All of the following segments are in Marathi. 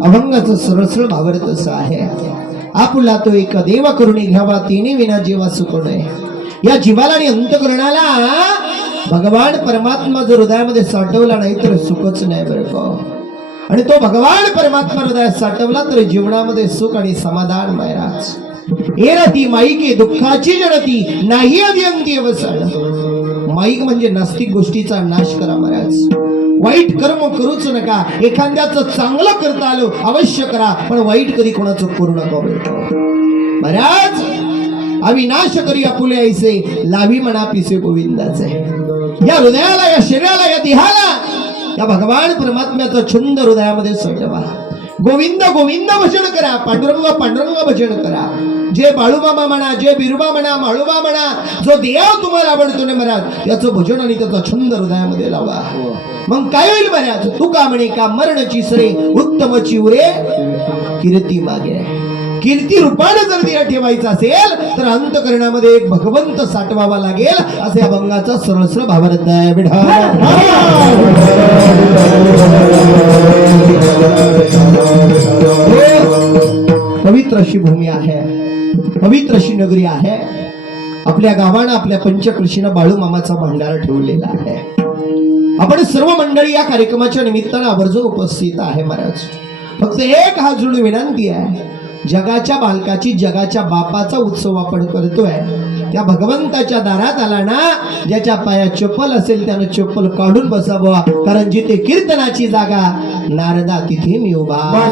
अभंगाचं सरळ भावार्थ असं आहे, आपुला तो एक देवा करुणी घ्यावा तिने विना जीवा सुख नये. या जीवाला आणि अंतकरणाला भगवान परमात्मा जर हृदयामध्ये साठवला नाही तर सुखच नाही बरं का. आणि तो भगवान परमात्मा हृदयात साठवला तर जीवनामध्ये सुख आणि समाधान महाराज. एरती माईके दुःखाची जनती नाही अभियंती अवसान. माईक म्हणजे नास्तिक गोष्टीचा नाश करा महाराज. वाईट कर्म करूच नका. एखाद्याचं चांगलं करता आलो अवश्य करा, पण वाईट कधी कोणाचं करू नका महाराज. अविनाश करी आपुले ऐसे लावी म्हणा पिसे गोविंदाचे. या हृदयाला, या शरीराला, या देहाला या भगवान परमात्म्याचा छंद हृदयामध्ये सजवा. गोविंद गोविंद भजन करा, पांडुरंग पांडुरंग भजन करा. जे बाळूमामा म्हणा, जे बिरुबा म्हणा, माळूबा म्हणा, जो देव तुम्हाला आवडतो ना महाराज याचं भजन आणि त्याचा छंद हृदयामध्ये लावा. मग काय होईल महाराज. तुका म्हणे का मरणची सरे उत्तमची उरे कीर्ती मागे. कीर्ती रूपाने जर दिया ठेवायचा असेल तर अंतकरणामध्ये एक भगवंत साठवावा लागेल. असे अभंगाचा सरळ भावार्थ आहे. पवित्र अशी भूमी आहे, पवित्र अशी नगरी आहे. आपल्या गावानं, आपल्या पंचकृषीनं बाळूमामाचा भंडारा ठेवलेला आहे. आपण सर्व मंडळी या कार्यक्रमाच्या निमित्तानं आवर्जून उपस्थित आहे महाराज. फक्त एक हात जोडून विनंती आहे, जगाच्या बालकाची, जगाच्या बापाचा उत्सव आपण करतोय. त्या भगवंताच्या दारात आला ना, ज्याच्या पायात चप्पल असेल त्यानं चप्पल काढून बसावं. कारण जिथे कीर्तनाची जागा नारदा तिथे मी उभा.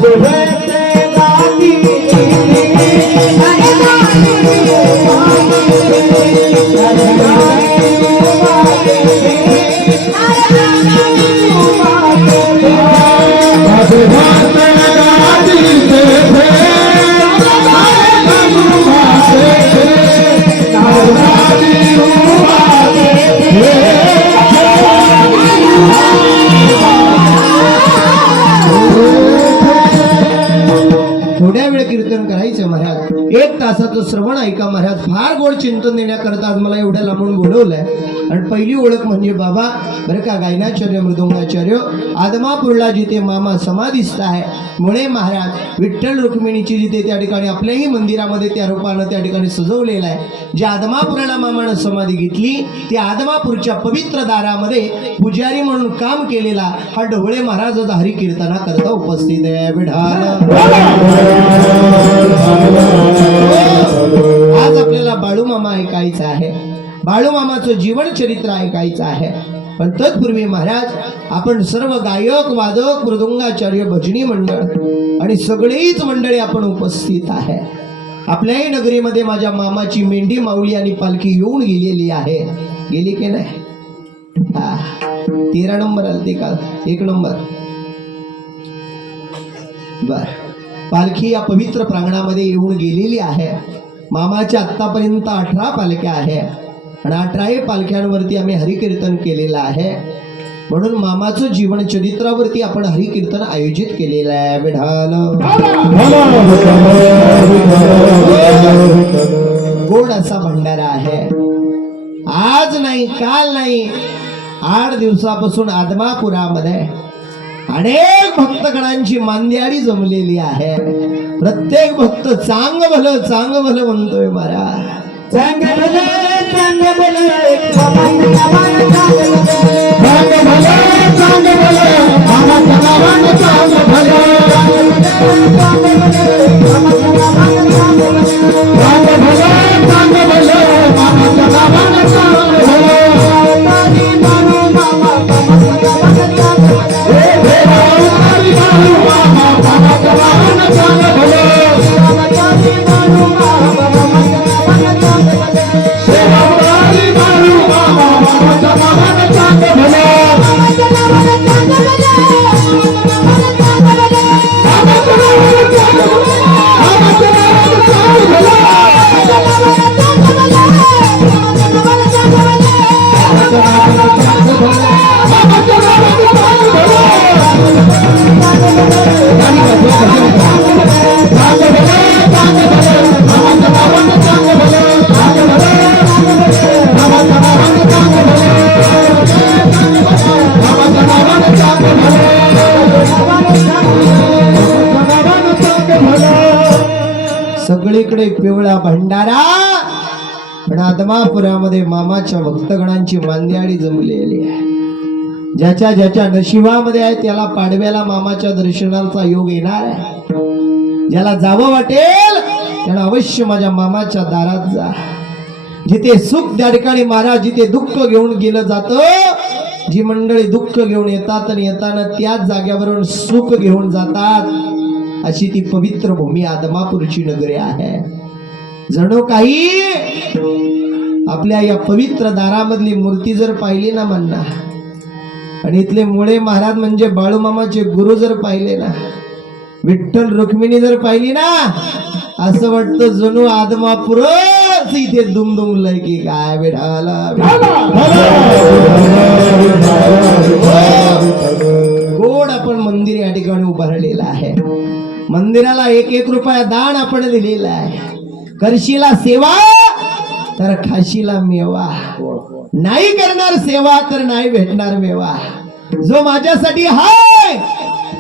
थोड्या वेळ कीर्तन करायचं महाराज. 1 तासाचं श्रवण ऐका महाराज. फार गोड चिंतन देण्याकरता आज मला एवढ्या लांबून बोलवलंय. आणि पहिली ओळख म्हणजे बाबा बरं का, गायनाचार्य मृदंगाचार्य आदमापूरला जिथे मामा समाधिस्थ आहे मुळे महाराज विठ्ठल रुक्मिणीची जिथे त्या ठिकाणी आपल्याही मंदिरामध्ये त्या रूपानं त्या ठिकाणी सजवलेलं आहे. ज्या आदमापुराला मामानं समाधी घेतली त्या आदमापूरच्या पवित्र दारामध्ये पुजारी म्हणून काम केलेला हा ढवळे महाराज हरी कीर्तना करता उपस्थित आहे. विढाल आज आपल्याला बाळूमामा ऐकायचं आहे, बाळूमामाचं जीवन चरित्र ऐकायचं आहे. पण तत्पूर्वी महाराज आपण सर्व गायक, वादक, मृदंगाचार्य, भजनी मंडळ आणि सगळीच मंडळी आपण उपस्थित आहे. आपल्याही नगरीमध्ये माझ्या मामाची मेंढी माऊली आणि पालखी येऊन गेलेली आहे. गेली की नाही? 13 नंबर आलते का 1 नंबर? बर, पालखी या पवित्र प्रांगणामध्ये येऊन गेलेली आहे. मामाच्या आतापर्यंत 18 पालख्या आहे आणि 18 पालख्यांवरती आम्ही हरिकीर्तन केलेलं आहे. म्हणून मामाचं जीवन चरित्रावरती आपण हरिकीर्तन आयोजित केलेलं आहे. विढाल गोड असा भंडारा आहे. आज नाही, काल नाही, 8 दिवसापासून आदमापुरामध्ये अनेक भक्तगणांची मांदियाळी जमलेली आहे. प्रत्येक भक्त चांग भलं चांग भलं म्हणतोय महाराज. चांग भलं चांग भलं Bye. पलीकडे पिवळा भंडारा, पण आदमापुरामध्ये मामाच्या भक्तगणांची मांदियाळी जमलेली आहे. ज्याच्या ज्याच्या नशिबामध्ये आहे त्याला पाडव्याला मामाच्या दर्शनाचा योग येणार आहे. ज्याला जावं वाटेल त्याला अवश्य माझ्या मामाच्या दारात जा. जिथे सुख त्या ठिकाणी महाराज, जिथे दुःख घेऊन गेलं जातं, जी मंडळी दुःख घेऊन येतात आणि येताना त्याच जाग्यावरून सुख घेऊन जातात, अशी ती पवित्र भूमी आदमापूरची नगरी आहे. जणू काही आपल्या या पवित्र दारामधली मूर्ती जर पाहिली ना म्हणा, आणि इथले मुळे महाराज म्हणजे बाळूमामाचे गुरु जर पाहिले ना, विठ्ठल रुक्मिणी जर पाहिली ना, असं वाटतं जणू आदमापूरच इथे दुमदुमलंय की काय. विठाला गोड आपण मंदिर या ठिकाणी उभारलेलं आहे. मंदिराला 1-1 रुपया दान आपण दिलेलं आहे. करशीला सेवा तर खाशीला मेवा, नाही करणार सेवा तर नाही भेटणार मेवा. जो माझ्यासाठी हाय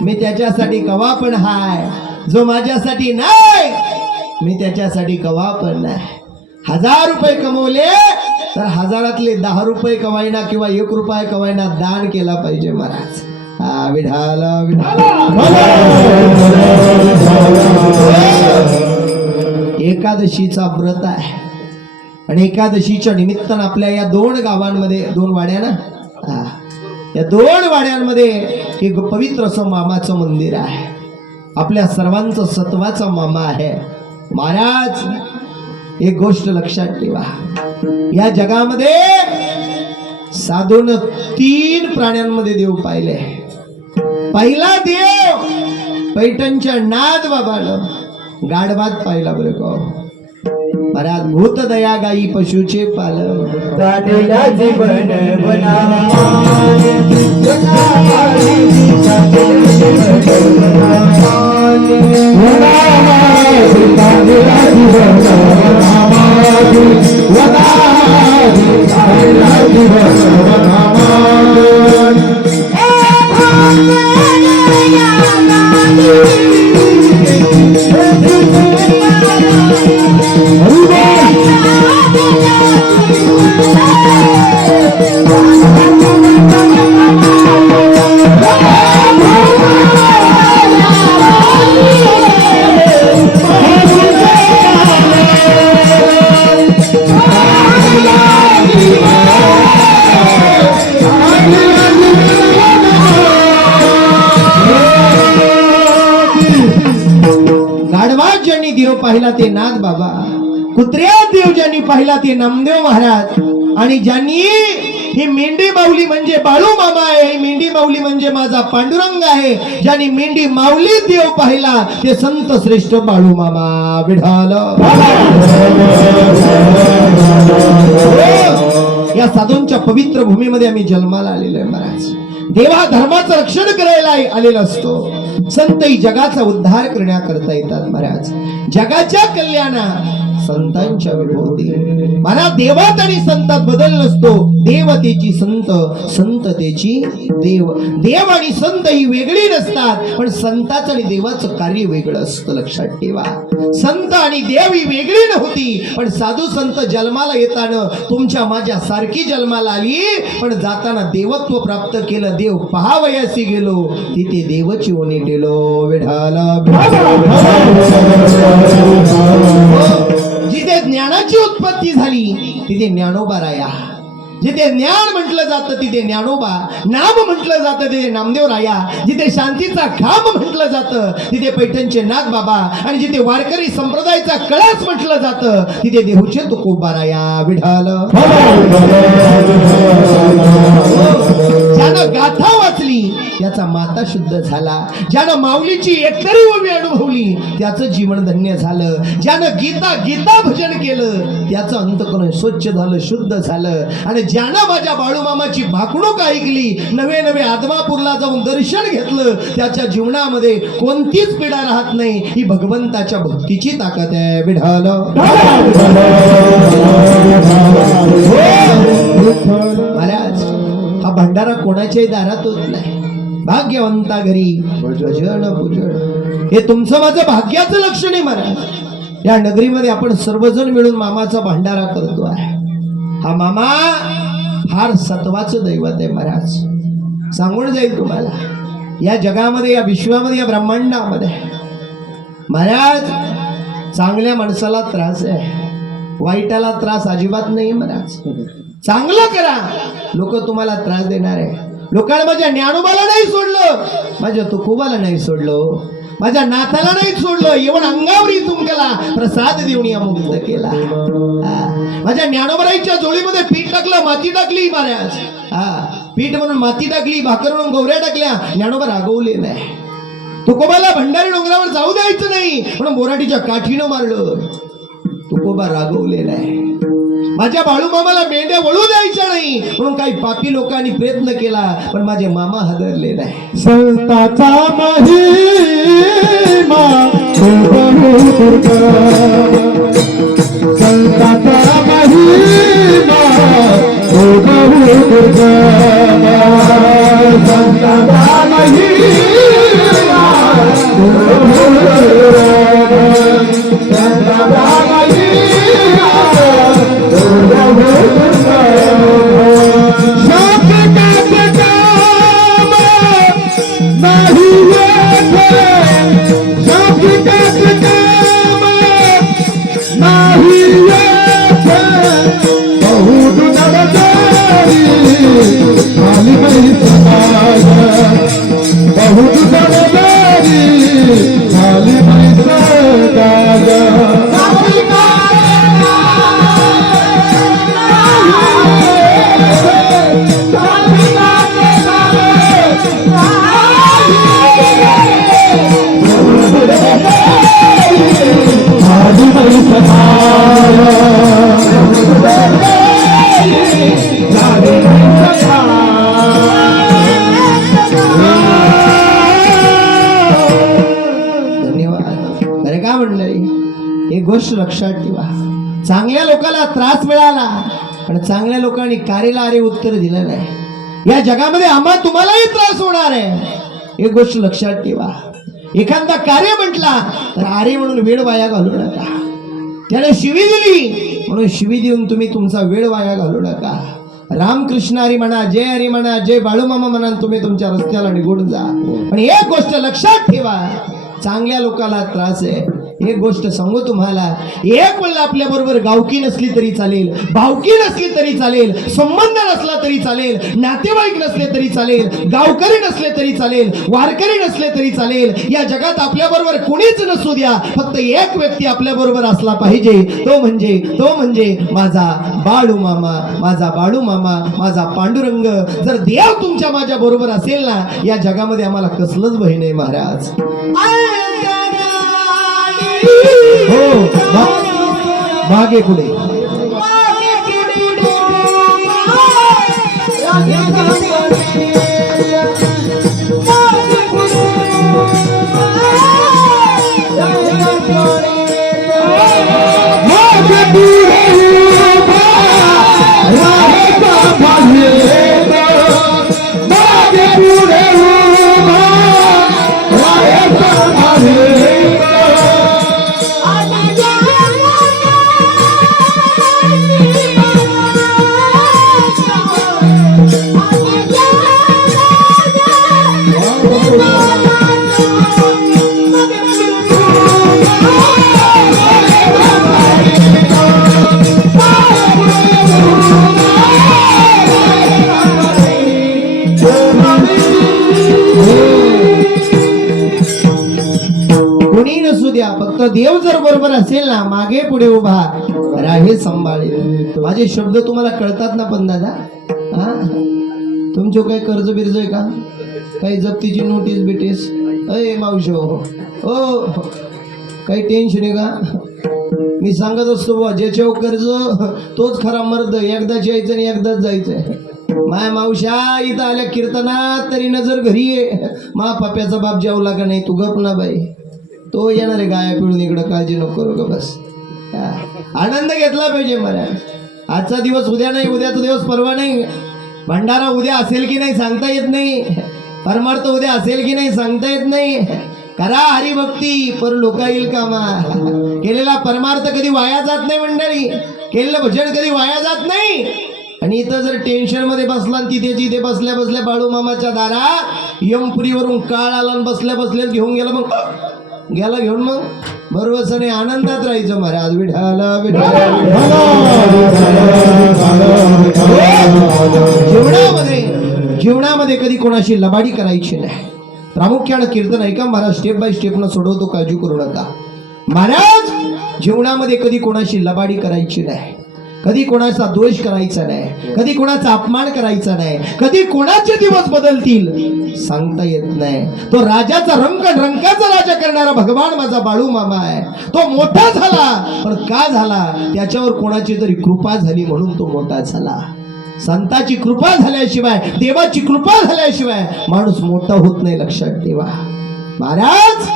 मी त्याच्यासाठी कवा पण हाय, जो माझ्यासाठी नाही मी त्याच्यासाठी कवा पण नाही. 1000 रुपये कमवले तर 1000तले 10 रुपये कवायना किंवा 1 रुपया कवायना दान केला पाहिजे महाराज. हा विठाला एकादशीचा व्रत आहे आणि एकादशीच्या निमित्तानं आपल्या या 2 गावांमध्ये 2 वाड्या ना, या 2 वाड्यांमध्ये एक पवित्र असं मामाचं मंदिर आहे. आपल्या सर्वांचं सत्वाचा मामा आहे. महाराज एक गोष्ट लक्षात ठेवा, या जगामध्ये साधून 3 प्राण्यांमध्ये देव पाहिले. पहिला देव पैठणच्या नाद बाबानं गाढवात पाहिला बरं का महाराज. भूत दया गाई पशुचे पालन, जीवन देव पाहिला ते नाथ बाबा, कुत्र्या देव ज्यांनी पाहिला ते नामदेव महाराज, आणि ज्यांनी ही मेंढी माऊली म्हणजे बाळू मामा आहे, ही मेंढी माऊली म्हणजे माझा पांडुरंग आहे, ज्यांनी मेंढी माऊली देव पाहिला ते संत श्रेष्ठ बाळू मामा विठाल. या साधूंच्या पवित्र भूमीमध्ये आम्ही जन्माला आलेलो आहे महाराज. देवा धर्माचं रक्षण करायला आलेला असतो. संत ही जगाचा उद्धार करण्याकरता येतात महाराज. जगाच्या कल्याणा संतांच्या विभूती मला देवात आणि संतात बदल नसतो. देवतेची संत, संततेची देव. देव आणि संत ही वेगळी नसतात, पण संताचं आणि देवाचं कार्य वेगळं असतं. लक्षात ठेवा, संत आणि देव ही वेगळी नव्हती, पण साधू संत जन्माला येताना तुमच्या माझ्या सारखी जन्माला आली, पण जाताना देवत्व प्राप्त केलं. देव पहावयासी गेलो तिथे देवची ओणी गेलो विठाला. जिथे ज्ञानाची उत्पत्ती झाली तिथे ज्ञानोबा राया. जिथे ज्ञान म्हटलं जातं तिथे ज्ञानोबा, नाम म्हटलं जातं तिथे नामदेव राया. जिथे शांतीचा खांब म्हटलं जातं तिथे पैठणचे नाथ बाबा, आणि जिथे वारकरी संप्रदायाचा कळस म्हटलं जातं तिथे देहूचे तुकोबा राया विठाल. ज्यानं गाथा वाचली त्याचा माता शुद्ध झाला. ज्यानं माऊलीची एकतरी ओवी अनुभवली त्याचं जीवन धन्य झालं. ज्यानं गीता भजन केलं त्याचं अंतःकरण स्वच्छ झालं, शुद्ध झालं. आणि ज्यानं माझ्या बाळूमामाची भाकणूक ऐकली, नवे नवे आदमापूरला जाऊन दर्शन घेतलं, त्याच्या जीवनामध्ये कोणतीच पीडा राहत नाही. ही भगवंताच्या भक्तीची ताकद आहे विठाल. महाराज हा भंडारा कोणाच्याही दारात होत नाही. भाग्यवंता घरी भजन पूजन हे तुमचं माझं भाग्याचं लक्षण आहे महाराज. या नगरीमध्ये आपण सर्वजण मिळून मामाचा भंडारा करतो आहे. हा मामा फार सत्वाचं दैवत आहे महाराज. सांगून जाईल तुम्हाला, या जगामध्ये, या विश्वामध्ये, या ब्रह्मांडामध्ये महाराज चांगल्या माणसाला त्रास आहे, वाईटाला त्रास अजिबात नाही महाराज. चांगलं करा, लोक तुम्हाला त्रास देणार आहे. लोकांना माझ्या ज्ञानोबाला नाही सोडलं, माझ्या तुकोबाला नाही सोडलं, माझ्या नाथाला नाही सोडलं, एवढं अंगावरी तुमच्याला प्रसाद देऊन या मुक्त केला. माझ्या ज्ञानोबराईच्या जोळीमध्ये पीठ टाकलं, माती टाकली महाराज. पीठ म्हणून माती टाकली, भाकर म्हणून गौऱ्या टाकल्या, ज्ञानोबा रागवले नाही. तुकोबाला भंडारी डोंगरावर जाऊ द्यायचं नाही म्हणून बोराटीच्या काठीनं मारलं, तुकोबा रागवले नाही. माझ्या बाळू मामाला मेंढ्या वळू द्यायच्या नाही म्हणून काही पापी लोकांनी प्रयत्न केला, पण माझे मामा हादरले नाही. संताचा महिमा संताचा महिमा संताचा महिमा गोष्ट लक्षात ठेवा. चांगल्या लोकांना त्रास मिळाला पण चांगल्या लोकांनी कार्याला अरे उत्तर दिलं नाही. या जगामध्ये आम्हा तुम्हालाही त्रास होणार आहे, एक गोष्ट लक्षात ठेवा. एखादा कार्य म्हटला तर आरे म्हणून वेळ वाया घालू नका. त्याने शिवी दिली म्हणून शिवी देऊन तुम्ही तुमचा वेळ वाया घालू नका. रामकृष्ण हरी म्हणा, जय हरी म्हणा, जय बाळूमामा म्हणा, तुम्ही तुमच्या रस्त्याला निघून जा. पण एक गोष्ट लक्षात ठेवा, चांगल्या लोकांना त्रास आहे. एक गोष्ट सांगू तुम्हाला, एक वेळेला आपल्या बरोबर गावकी नसली तरी चालेल, भावकी नसली तरी चालेल, संबंध नसला तरी चालेल, नातेवाईक नसले तरी चालेल, गावकरी नसले तरी चालेल, वारकरी नसले तरी चालेल, या जगात आपल्या बरोबर कोणीच नसू द्या, फक्त एक व्यक्ती आपल्या बरोबर असला पाहिजे, तो म्हणजे माझा बाळू मामा, माझा बाळू मामा, माझा पांडुरंग. जर देव तुमच्या माझ्या बरोबर असेल ना, या जगामध्ये आम्हाला कसलंच भय नाही महाराज. हो, मागे पुढे फक्त देव जर बरोबर असेल ना, मागे पुढे उभा राहे सांभाळेल. माझे शब्द तुम्हाला कळतात ना पण दादा? हा, तुमचं काही कर्ज बिर्ज आहे का? काही जप्तीची नोटीस बिटीस? अय मावशो, हो काही टेन्शन आहे का? मी सांगत असतो बुवा, ज्याच्यावर कर्ज तोच खरा मर्द, एकदाच यायचं आणि एकदाच जायचंय. माया मावशा इथं आल्या कीर्तनात तरी नजर घरी आहे. मा पाप्याचा बाप जेवला का नाही? तू गप ना बाई, तो येणार आहे गाया पिळून इकडं, काळजी नको करू ग बस. आनंद घेतला पाहिजे महाराज. आजचा दिवस उद्या नाही, उद्याचा दिवस परवा नाही. भंडारा उद्या असेल की नाही सांगता येत नाही, परमार्थ उद्या असेल की नाही सांगता येत नाही. करा हरिभक्ती, पर लोका येईल कामा. केलेला परमार्थ कधी वाया जात नाही मंडळी, केलेलं भजन कधी वाया जात नाही. आणि इथं जर टेन्शन मध्ये बसला आणि तिथे बसल्या बसल्या बाळू मामाच्या दारात यमपुरीवरून काळ आला आणि बसल्या बसल्याच घेऊन गेला, मग गेला घेऊन मग बरोबर आनंदात राहायचं महाराज. विठाला जीवनामध्ये कधी कोणाशी लबाडी करायची नाही. प्रामुख्यानं कीर्तन ऐका महाराज, स्टेप बाय स्टेप न सोडवतो, काळजी करू नका महाराज. जीवनामध्ये कधी कोणाशी लबाडी करायची नाही, कधी कोणाचा दोष करायचा नाही, कधी कोणाचा अपमान करायचा नाही, कधी कोणाचे दिवस बदलतील सांगता येत नाही. तो राजाचा रंकाचा राजा करणारा भगवान माझा बाळू मामा आहे. तो मोठा झाला, पण का झाला? त्याच्यावर कोणाची तरी कृपा झाली म्हणून तो मोठा झाला. संताची कृपा झाल्याशिवाय, देवाची कृपा झाल्याशिवाय माणूस मोठा होत नाही, लक्षात ठेवा महाराज.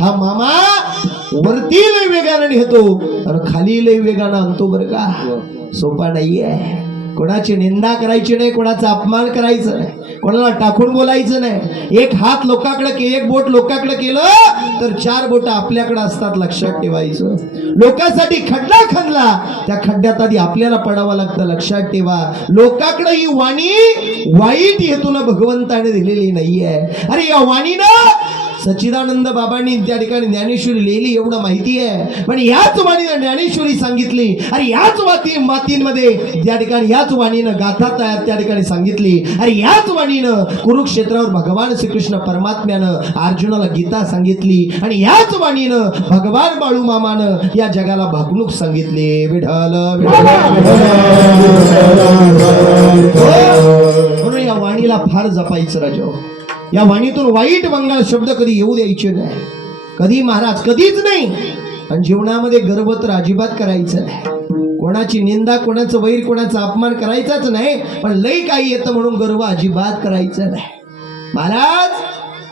हा मामा वरती लय वेगाने नेतो आणि खाली लय वेगाने आणतो बरं का. सोपा नाहीये. कोणाची निंदा करायची नाही, कोणाचा अपमान करायचं नाही, कोणाला टाकून बोलायचं नाही. एक हात लोकांकडे, एक बोट लोकांकडे केलं तर 4 बोट आपल्याकडे असतात, लक्षात ठेवायचं. लोकांसाठी खड्डा खणला, त्या खड्ड्यात आधी आपल्याला पडावं लागतं, लक्षात ठेवा. लोकांकडे ही वाणी वाईट हेतून भगवंताने दिलेली नाहीये. अरे या वाणीनं सच्चिदानंद बाबांनी त्या ठिकाणी ज्ञानेश्वरी लिहिली एवढं माहिती आहे, पण याच वाणीनं ज्ञानेश्वरी सांगितली. अरे याच मातींमध्ये त्या ठिकाणी याच वाणीनं गाथा तयार त्या ठिकाणी सांगितली. अरे याच वाणीनं कुरुक्षेत्रावर भगवान श्रीकृष्ण परमात्म्यानं अर्जुनाला गीता सांगितली. आणि याच वाणीनं भगवान बाळू मामानं या जगाला भागणूक सांगितली. विठ्ठल म्हणून या वाणीला फार जपायचं राजो. या वाणीतून वाईट मंगळ शब्द कधी येऊ द्यायचे नाही, कधी महाराज, कधीच नाही. आणि जीवनामध्ये गर्व तर अजिबात करायचं नाही. कोणाची निंदा, कोणाचं वैर, कोणाचा अपमान करायचाच नाही. पण लई काही येतं म्हणून गर्व अजिबात करायचं नाही महाराज.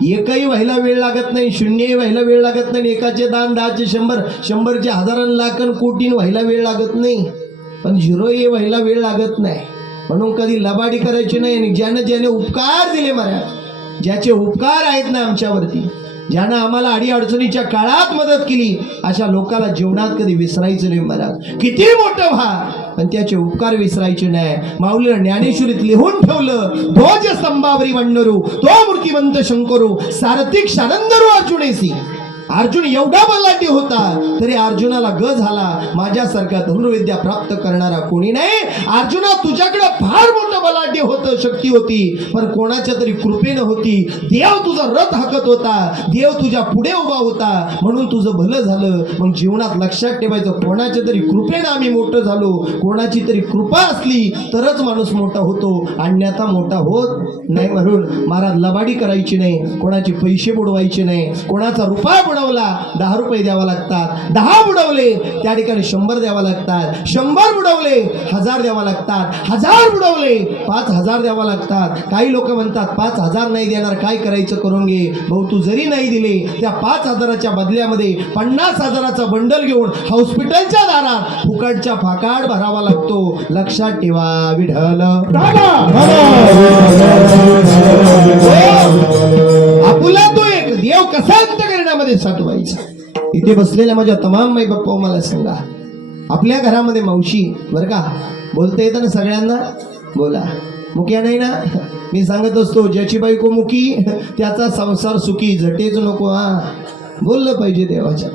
एकही व्हायला वेळ लागत नाही, शून्यही व्हायला वेळ लागत नाही. एकाचे दान 10चे 100, 100चे हजारां लाखन कोटीन व्हायला वेळ लागत नाही. पण झिरोही व्हायला वेळ लागत नाही. म्हणून कधी लबाडी करायची नाही. आणि ज्याने उपकार दिले महाराज, ज्याचे उपकार आहेत ना आमच्यावरती, ज्यानं आम्हाला अडीअडचणीच्या काळात मदत केली, अशा लोकांना जीवनात कधी विसरायचं नाही महाराज. किती मोठं व्हा, पण त्याचे उपकार विसरायचे नाही. माऊलीनं ज्ञानेश्वरीत लिहून ठेवलं, ध्वज स्तंभावरी वंडरू तो मूर्तिवंत शंकरू सारथिक शानंदरू अर्जुनेसी. अर्जुन एवढा बलाढ्य होता तरी अर्जुनाला ग झाला, माझ्यासारखा धनुर्विद्या प्राप्त करणारा कोणी नाही. अर्जुना तुझ्याकडे फार मोठं बलाढ्य होतं, शक्ती होती, पण कोणाच्या तरी कृपेनं होती. देव तुझा रथ हाकत होता, देव तुझ्या पुढे उभा होता, म्हणून तुझं भलं झालं. मग जीवनात लक्षात ठेवायचं, कोणाच्या तरी कृपेनं आम्ही मोठं झालो. कोणाची तरी कृपा असली तरच माणूस मोठा होतो, अन्यथा मोठा होत नाही. म्हणून महाराज लबाडी करायची नाही, कोणाचे पैसे बुडवायचे नाही. कोणाचा रुपया बुडवला 10 रुपये द्यावा लागतात, 10 बुडवले त्या ठिकाणी 100 द्यावा लागतात, 100 बुडवले 1000 द्यावा लागतात, 1000 बुडवले 5000 द्यावा लागतात. काही लोक म्हणतात 5000 नाही देणार, काय करायचं करून घे. भाऊ तू जरी नाही दिले, त्या 5000च्या बदल्यामध्ये 50,000चा बंडल घेऊन हॉस्पिटलच्या दारात फुकटच्या फाकाड भरावा लागतो, लक्षात ठेवा. विठ्ठल आपुला तो एक देव कसा अंतःकरणामध्ये साठवायचा. इथे बसलेल्या माझ्या तमाम माई बाप्पा मला सांगा, आपल्या घरामध्ये मावशी बरं का, बोलता येतं ना सगळ्यांना? बोला. मुख्या नाही ना? मी सांगत असतो, ज्याची बायको मुकी त्याचा संसार सुखी, झटेच नको. बोललं पाहिजे देवाच्या.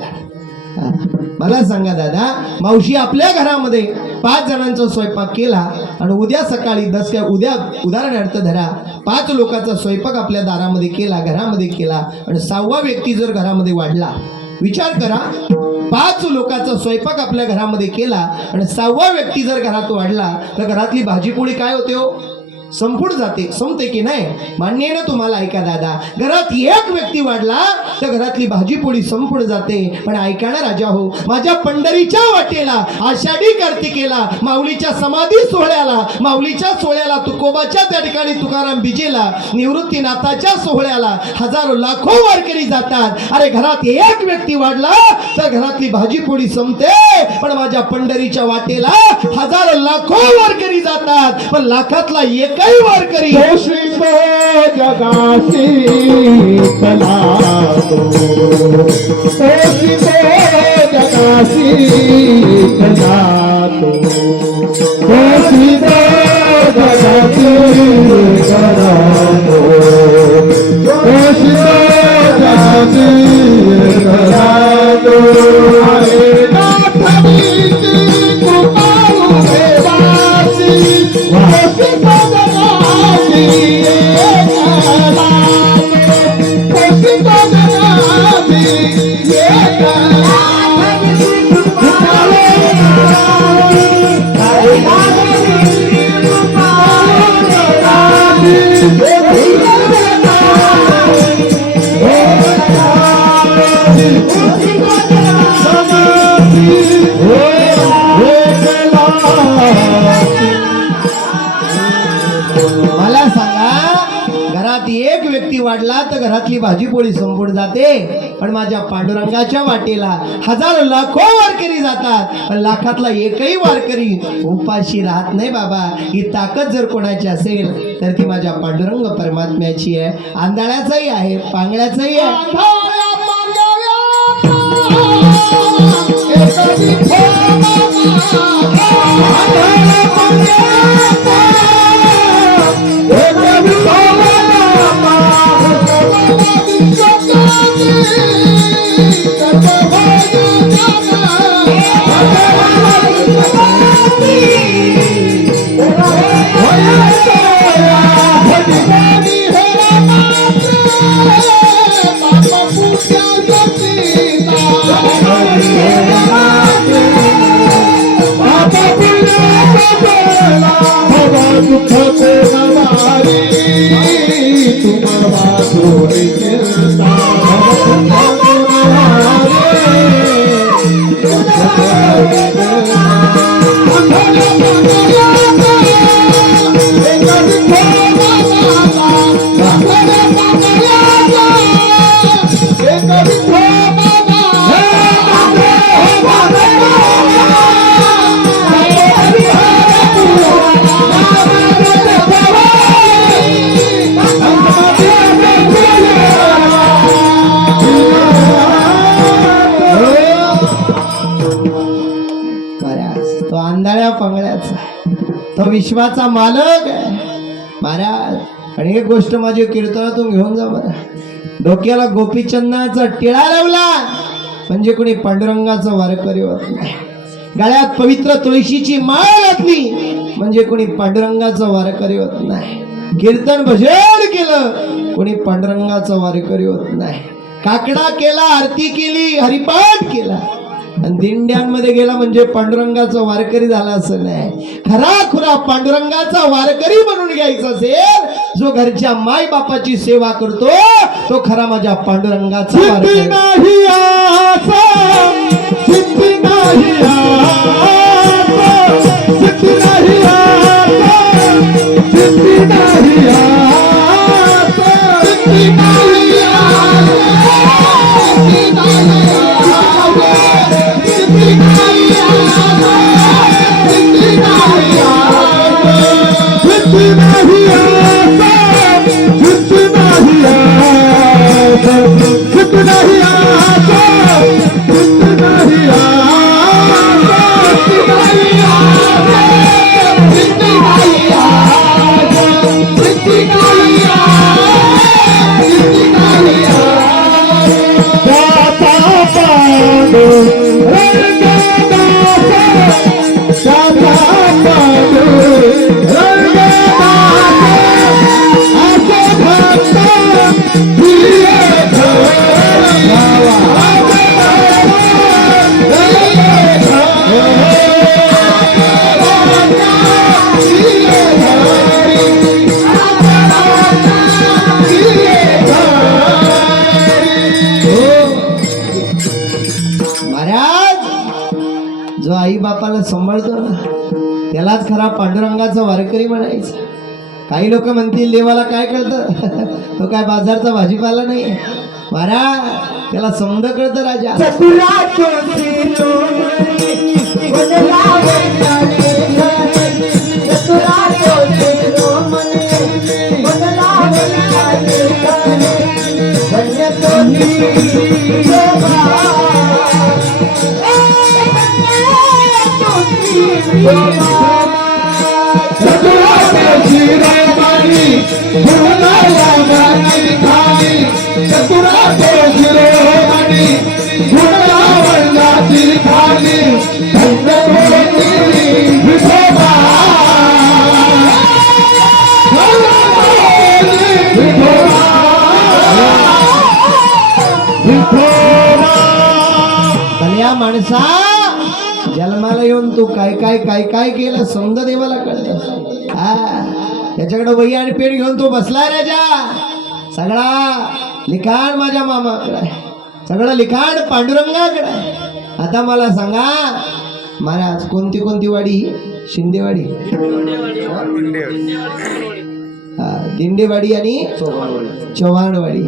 मला सांगा दादा, मावशी आपल्या घरामध्ये 5 जणांचा स्वयंपाक केला आणि उद्या सकाळी 10 काय उद्या उदाहरणार्थ धरा 5 लोकांचा स्वयंपाक आपल्या दारामध्ये केला, घरामध्ये केला, आणि 6वा व्यक्ती जर घरामध्ये वाढला, विचार करा, 5 लोकांचा स्वयंपाक आपल्या घरामध्ये केला आणि 6वा व्यक्ती जर घरात वाढला तर घरातली भाजीपोळी काय होते हो? संपून जाते, संपते की नाही? मान्य आहे ना तुम्हाला? ऐका दादा, घरात एक व्यक्ती वाढला तर घरातली भाजीपोळी संपून जाते. पण ऐका ना राजा हो, माझ्या पंढरीच्या वाटेला, आषाढी कार्तिकेला, माऊलीच्या समाधी सोहळ्याला, माऊलीच्या सोहळ्याला, तुकोबाच्या त्या ठिकाणी तुकाराम बिजेला, निवृत्तीनाथाच्या सोहळ्याला हजारो लाखो वारकरी जातात. अरे घरात एक व्यक्ती वाढला तर घरातली भाजीपोळी संपते, पण माझ्या पंढरीच्या वाटेला हजारो लाखो वारकरी जातात, पण लाखातला एक काही वारकरी जगासी जगासी दासी कलातो कोशितो जगती करातो कोशितो जगती करातो हरे नाथनीची कृपाळू देवासी कोशितो जगती कोशितो जगती मला सांगा, घरात एक व्यक्ती वाढला तर घरातली भाजी पोळी संपून जाते, पण माझ्या पांडुरंगाच्या वाटेला हजारो लाखो वारकरी जातात, पण लाखातला एकही वारकरी उपाशी राहत नाही. बाबा, ही ताकद जर कोणाची असेल तर ती माझ्या पांडुरंग परमात्म्याची आहे. आंधळ्याचाही आहे, पांगळ्याचाही आहे. तो आंधळ्या पांगळ्याचा, तो विश्वाचा मालक आहे महाराज. आणि एक गोष्ट माझी कीर्तनातून घेऊन जा बरं. डोक्याला गोपीचंदनाचा टिळा लावला म्हणजे कोणी पांडुरंगाचं वारकरी होत नाही. गळ्यात पवित्र तुळशीची माळ घातली म्हणजे कोणी पांडुरंगाचं वारकरी होत नाही. कीर्तन भजन केलं कोणी पांडुरंगाचं वारकरी होत नाही. काकडा केला, आरती केली, हरिपाठ केला आणि दिंड्यांमध्ये गेला म्हणजे पांडुरंगाचा वारकरी झाला असं नाही. खरा खुरा पांडुरंगाचा वारकरी म्हणून घ्यायचा असेल, जो घरच्या माय बापाची सेवा करतो तो खरा माझ्या पांडुरंगाचा वारकरी. नाही आसा, सिद्धी नाही आसा, सिद्धी नाही आसा, सिद्धी नाही आसा, सिद्धी नाही जो आई बापाला सांभाळतो ना त्यालाच खरा पांडुरंगाचा वारकरी म्हणायचं. काही लोक म्हणतील देवाला काय कळतं, तो काय बाजारचा भाजीपाला नाही महाराज, त्याला समज कळतं राजा. चतुराचे शिरोमणी गुणाला वंदनी खाली चतुराचे शिरोमणी गुणाला वंदनी खाली धन्य होती विठोबा भल्या माणसा जन्माला येऊन तू काय काय काय काय केलं समजा देवाला कळलं. हा त्याच्याकडे वही आणि पेन घेऊन तो बसला राजा. सगळा लिखाण माझ्या मामाकडे आहे, सगळं लिखाण पांडुरंगाकडे आहे. आता मला सांगा महाराज कोणती कोणती वाडी? शिंदेवाडी, दिंडेवाडी आणि चव्हाणवाडी.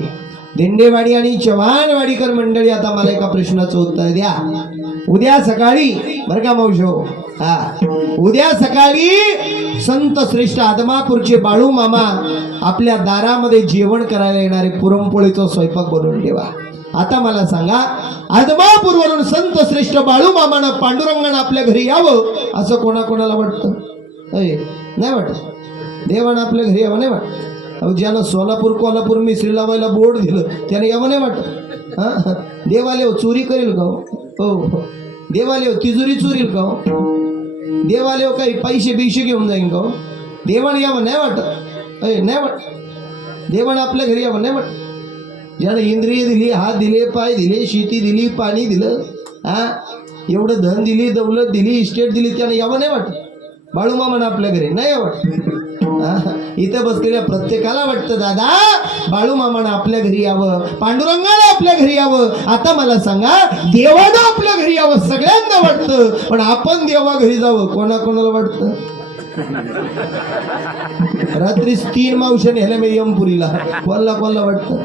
दिंडेवाडी आणि चव्हाणवाडीकर मंडळी, आता मला एका प्रश्नाचं उत्तर द्या. उद्या सकाळी बरं का मावशो, उद्या सकाळी संत श्रेष्ठ आदमापूरचे बाळू मामा आपल्या दारामध्ये जेवण करायला येणारे पुरणपोळीचा स्वयंपाक बनवून ठेवा. आता मला सांगा आदमापूरवरून संत श्रेष्ठ बाळू मामानं पांडुरंगानं आपल्या घरी यावं असं कोणाकोणाला वाटतं? नाही वाटत. देवानं आपल्या घरी यावं नाही वाटत. अहो ज्यानं सोलापूर कोल्हापूर मिसरी लावायला बोर्ड दिलं त्याने यावं नाही वाटत. हा देवाले चोरी करेल का? हो देवाले तिजोरी चोरील का? देवाले काही पैसे बिशे घेऊन जाईन का? देवाने यावं नाही वाटत. नाही वाटत. देवानं आपल्या घरी यावं नाही वाटत. ज्यानं इंद्रिय दिली, हात दिले, पाय दिले, शेती दिली, पाणी दिलं, एवढं धन दिली, दौलत दिली, इस्टेट दिली, त्यानं यावं नाही वाटत. बाळूमामानं आपल्या घरी नाही वाटत. इथं बसलेल्या प्रत्येकाला वाटतं दादा बाळूमामानं आपल्या घरी यावं, पांडुरंगाला आपल्या घरी यावं. आता मला सांगा देवानं आपल्या घरी यावं सगळ्यांना वाटतं, पण आपण देवा घरी जावं कोणाकोणाला वाटतं? रात्री 3 मावश्या नेल्या मी यमपुरीला, कोणाला वाटतं?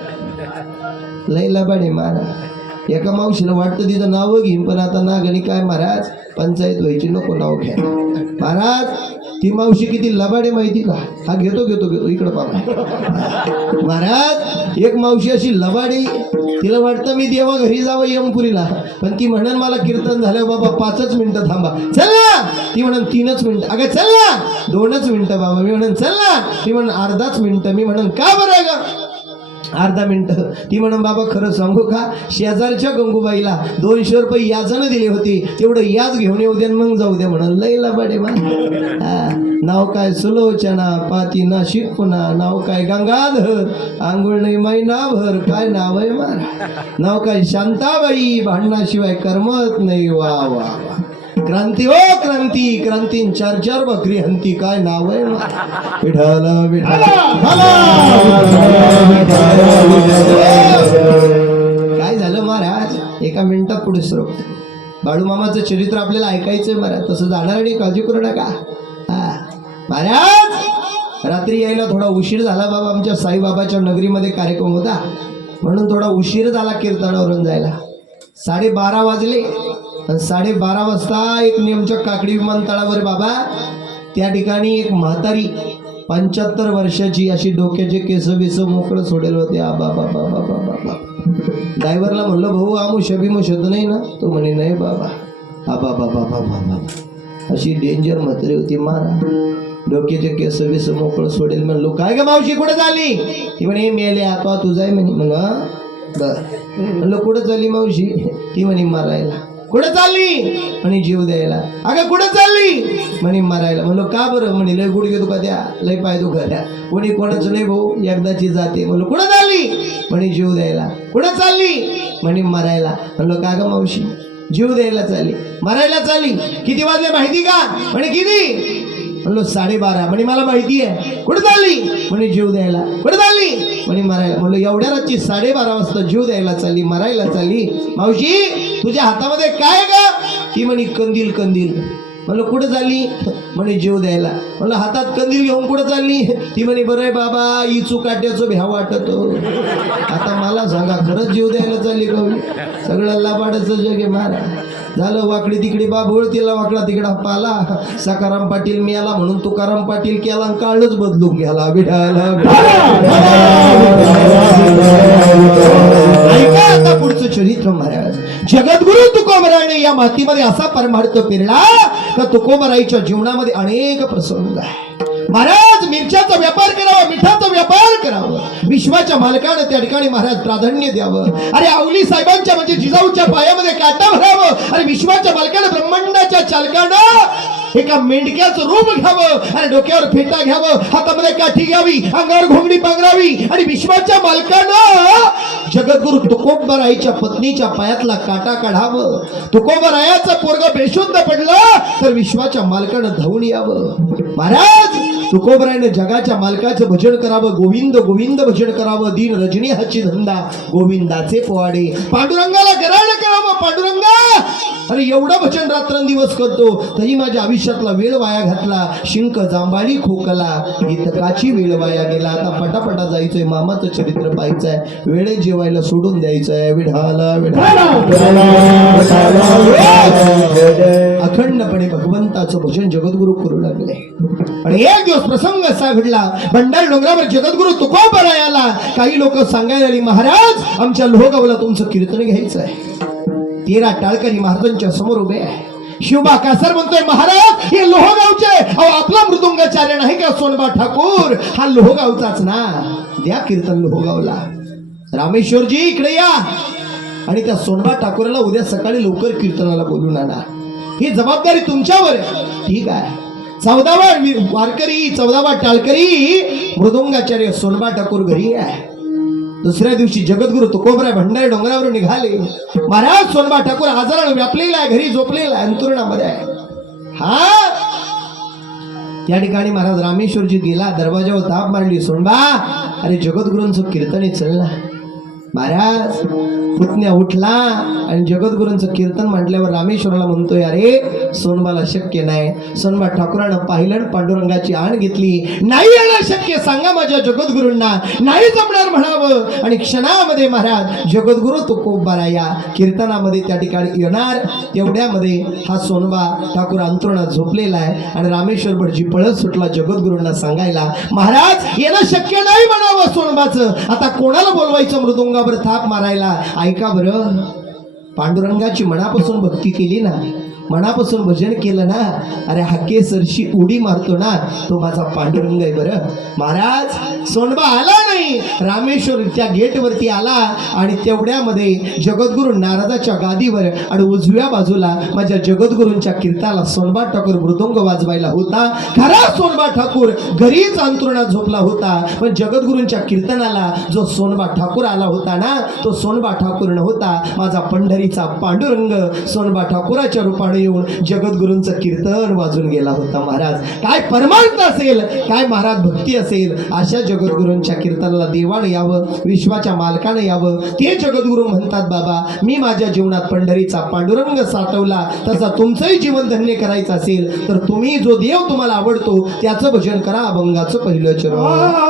लय लबाडे महाराज. एका मावशीला वाटतं तिचं नाव घेईन, पण आता नागणी काय महाराज पंचायत व्हायची, नको नाव घ्या महाराज. ती मावशी किती लबाडे माहिती का? हा घेतो इकडं पाहा महाराज. एक मावशी अशी लबाडी, तिला वाटतं मी देवा घरी जावं यमपुरीला, पण ती म्हणन मला कीर्तन झालं बाबा 5च मिनिटं थांबा. चल ना. ती म्हणन 3च मिनिटं. अगं चल ना. 2च मिनिटं बाबा. मी म्हणन चल ना. ती म्हणन अर्धाच मिनिटं. मी म्हणन का बरं ग? अर्धा मिनिटं. ती म्हणून बाबा खरं सांगू का, शेजारच्या गंगूबाईला 200 रुपये याजानं दिले होते, तेवढं याज घेऊन येऊ द्या मग जाऊ द्या म्हणून. लय लबाडे मा. नाव काय सुलोचना, पाती नाशिक पुन्हा, नाव काय गंगाधर, आंघोळ नाही महिनाभर, काय नाव आहे मा. नाव काय शांताबाई, भांडणाशिवाय करमत नाही. वा वा वा. क्रांती हो क्रांती, क्रांतीन 4 बकरी हंती, काय नाव आहे मा. विठाल विठाल. काय झालं महाराज, एका मिनिटात पुढे सरकतो. बाळूमामाचं चरित्र आपल्याला ऐकायचंय महाराज, तसं जाणार आणि काळजी करू नका. महाराज रात्री यायला थोडा उशीर झाला बाबा. आमच्या साईबाबाच्या नगरीमध्ये कार्यक्रम होता म्हणून थोडा उशीर झाला कीर्तनावरून जायला. 12:30 वाजले. 12:30 वाजता एक नेमच्या काकडी विमानतळावर बाबा, त्या ठिकाणी एक म्हातारी 75 वर्षाची अशी डोक्याचे केस बिस मोकळं सोडेल होते. बाबा बाबा बाबा. ड्रायव्हरला म्हणलं भाऊ आमुष बिमुष होत नाही ना? तो म्हणे नाही बाबा. बाबा बाबा बाबा. अशी डेंजर म्हातारी होती मारा, डोक्याचे केस बिस मोकळं सोडेल. म्हणलो काय ग मावशी कुठे झाली? ती म्हणे मेले आता तुझा आहे म्हणे. म्हणलं बर. म्हणलं कुठं चालली मावशी? ती म्हणे मारायला. कुठं चालली? म्हणे जीव द्यायला. अगं कुठं चालली? म्हणे मारायला. म्हणलो का बरं? म्हणे लय गुडघे दुखा द्या, लय पाय दुखा द्या. कोणी कोणाचं नाही भाऊ, एकदाची जाते. म्हणलो कुठं चालली? म्हणे जीव द्यायला. कुठं चालली? म्हणे मारायला. म्हणलो का ग मावशी? जीव द्यायला चालली. मारायला चालली. किती वाजले माहिती का? म्हणे किती? म्हणलो 12:30. म्हणे मला माहिती आहे. कुठं चालली? म्हणे जीव द्यायला. कुठं चालली? म्हणे मारायला. म्हणलो एवढ्या रात्री 12:30 वाजता जीव द्यायला चालली, मारायला चालली. मावशी तुझ्या हातामध्ये काय का? ती म्हणे कंदील कंदील. म्हणलं कुठं चालली? म्हणे जीव द्यायला. म्हणलं हातात कंदील घेऊन कुठं चालली? ती म्हणे बरं आहे बाबा, इचू काट्याचं भ्याव वाटतो. आता मला सांगा खरंच जीव द्यायला चालली गौरी? सगळं लाबाडाचं जग आहे महाराज. झालं वाकडी तिकडे बाबूळ, तिला वाकडा तिकडा पाला. सकाराम पाटील मिळाला म्हणून तुकाराम पाटील केला, काळच बदलून गेला. बिठाला ऐका आता पुढचं चरित्र महाराज. जगद्गुरु तुकोबराने या मातीमध्ये असा परमार्थ पेरला का तुकोबाराईच्या जीवनामध्ये अनेक प्रसंग आहे. महाराज मिरच्याचा व्यापार करावा, मिठाचा व्यापार करावा, विश्वाच्या मालकानं त्या ठिकाणी महाराज प्राधान्य द्यावं. अरे आवली साहेबांच्या म्हणजे जिजाऊच्या पायामध्ये काटा भरावं. अरे विश्वाच्या मालकानं ब्रह्मांडाच्या चालकानं एका मेंढक्याचं रूप घ्यावं, आणि डोक्यावर फेटा घ्यावं, हातामध्ये काठी घ्यावी, अंगावर घोंगडी पांघरावी, आणि विश्वाच्या मालकानं जगद्गुरु तुकोबाराईच्या पत्नीच्या पायातला काटा काढावं. तुकोबारायाचं पोरग बेशुद्ध पडलं तर विश्वाच्या मालकानं धावून यावं. महाराज तुकोबारायनं जगाच्या मालकाचं भजन करावं, गोविंद गोविंद भजन करावं. दीन रजनी हाची धंदा, गोविंदाचे पोवाडे. पांडुरंगाला गराण करावं. पांडुरंगा अरे एवढं भजन रात्रंदिवस करतो तरी माझ्या आयुष्यातला वेळ वाया घातला. शिंक जांबाळी खोकला, गीतकाची वेळ वाया गेला. आता पटापटा जायचंय, मामाचं चरित्र पाहायचंय, वेळेत जेवायला सोडून द्यायचंय. विढाला विढाला अखंडपणे भगवंताचं भजन जगद्गुरु करू लागले. आणि एक दिवस प्रसंग असा घडला, भंडार डोंगरावर जगद्गुरु तुकोबारायाला काही लोक सांगायला आली, महाराज आमच्या लोहगावला तुमचं कीर्तन घ्यायचं आहे. 13 टाळकरी महाराजांच्या समोर उभे आहे. शिवबा कासर म्हणतोय, महाराज हे लोहगावचे, अहो आपला मृदुंगाचार्य नाही का सोनबा ठाकूर, हा लोहगावचाच ना, द्या कीर्तन लोहगावला. रामेश्वरजी इकडे या आणि त्या सोनबा ठाकूरला उद्या सकाळी लवकर कीर्तनाला बोलून आणा. ही जबाबदारी तुमच्यावर आहे. ठीक आहे. 14वा वारकरी, 14वा टाळकरी मृदुंगाचार्य सोनबा ठाकूर घरी आहे. दुसऱ्या दिवशी जगद्गुरु तुकोबाराय भंडारी डोंगरावर निघाले. महाराज सोनबा ठाकूर आजारानं व्यापलेला आहे, घरी झोपलेला आहे, अंतरुणामध्ये आहे. हा त्या ठिकाणी महाराज रामेश्वरजी गेला, दरवाजावर ताप मारली, सोनबा अरे जगद्गुरूंचं कीर्तन चल ना. महाराज पुतण्या उठला आणि जगद्गुरूंचं कीर्तन म्हटल्यावर रामेश्वराला म्हणतोय, अरे सोनबाला शक्य नाही. सोनबा ठाकूरानं पाहिलं, पांडुरंगाची आण घेतली. नाही येणं शक्य, सांगा माझ्या जगद्गुरूंना, नाही जमणार म्हणावं. आणि क्षणामध्ये महाराज जगद्गुरु तुकोबाराया कीर्तनामध्ये त्या ठिकाणी येणार. तेवढ्यामध्ये हा सोनबा ठाकूर अंतरुणात झोपलेला आहे. आणि रामेश्वर भटजी पळत सुटला जगद्गुरूंना सांगायला, महाराज येणं शक्य नाही म्हणावं सोनबाचं. आता कोणाला बोलवायचं मृदुंगावर थाप मारायला? ऐका बरं, पांडुरंगाची मनापासून भक्ती केली ना, मनापासून भजन केलं ना, अरे हाके सरशी उडी मारतो ना, तो माझा पांडुरंग आहे. बरं महाराज सोनबा आला नाही, रामेश्वर त्या गेटवरती आला. आणि तेवढ्यामध्ये जगद्गुरु नारदाच्या गादीवर आणि उजव्या बाजूला माझ्या जगद्गुरूंच्या कीर्तनाला सोनबा ठाकूर मृदुंग वाजवायला होता. खरा सोनबा ठाकूर घरीच अंतरुणात झोपला होता, पण जगद्गुरूंच्या कीर्तनाला जो सोनबा ठाकूर आला होता ना, तो सोनबा ठाकूर नव्हता, माझा पंढरीचा पांडुरंग सोनबा ठाकूराच्या रूपाने येऊन जगद्गुरूंचं कीर्तन वाजून गेला होता. महाराज काय परमार्थ असेल, काय महाराज भक्ती असेल, अशा जगद्गुरूंच्या कीर्तनाला देवानं यावं, विश्वाच्या मालकानं यावं. ते जगद्गुरू म्हणतात, बाबा मी माझ्या जीवनात पंढरीचा पांडुरंग साठवला, तसा तुमचंही जीवन धन्य करायचं असेल तर तुम्ही जो देव तुम्हाला आवडतो त्याचं भजन करा. अभंगाचं पहिलं चरण.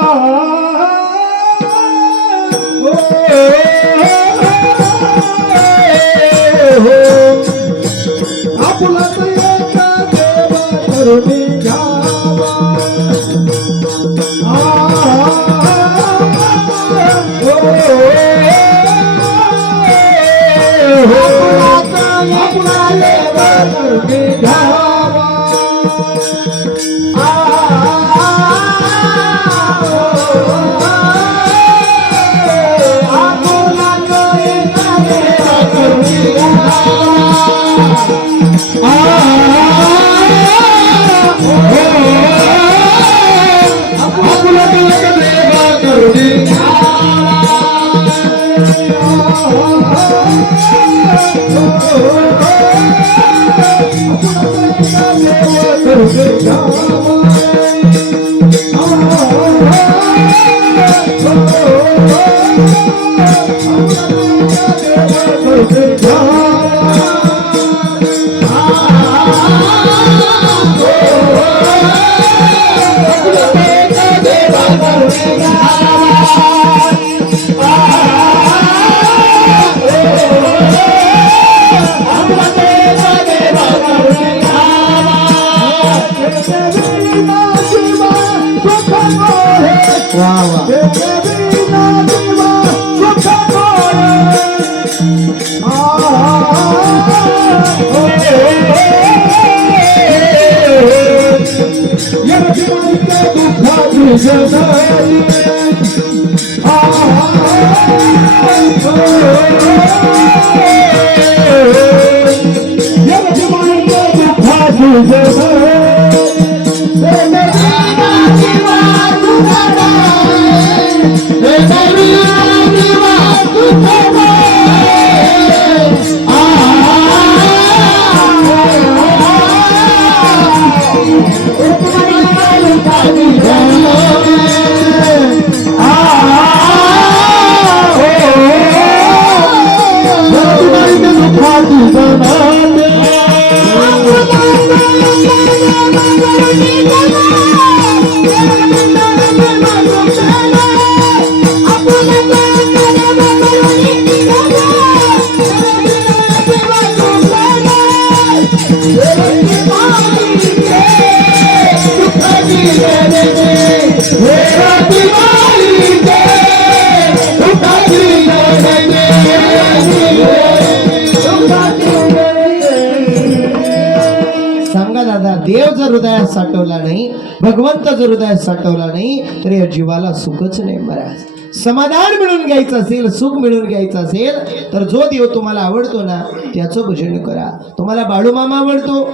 सांगा दादा, देव जर हृदयात साठवला नाही, भगवंत जर हृदयात साठवला नाही, तर या जीवाला सुखच नाही महाराज. समाधान मिळून घ्यायचं असेल, सुख मिळून घ्यायचं असेल, तर जो देव तुम्हाला आवडतो ना त्याचं भजन करा. तुम्हाला बाळूमामा आवडतो,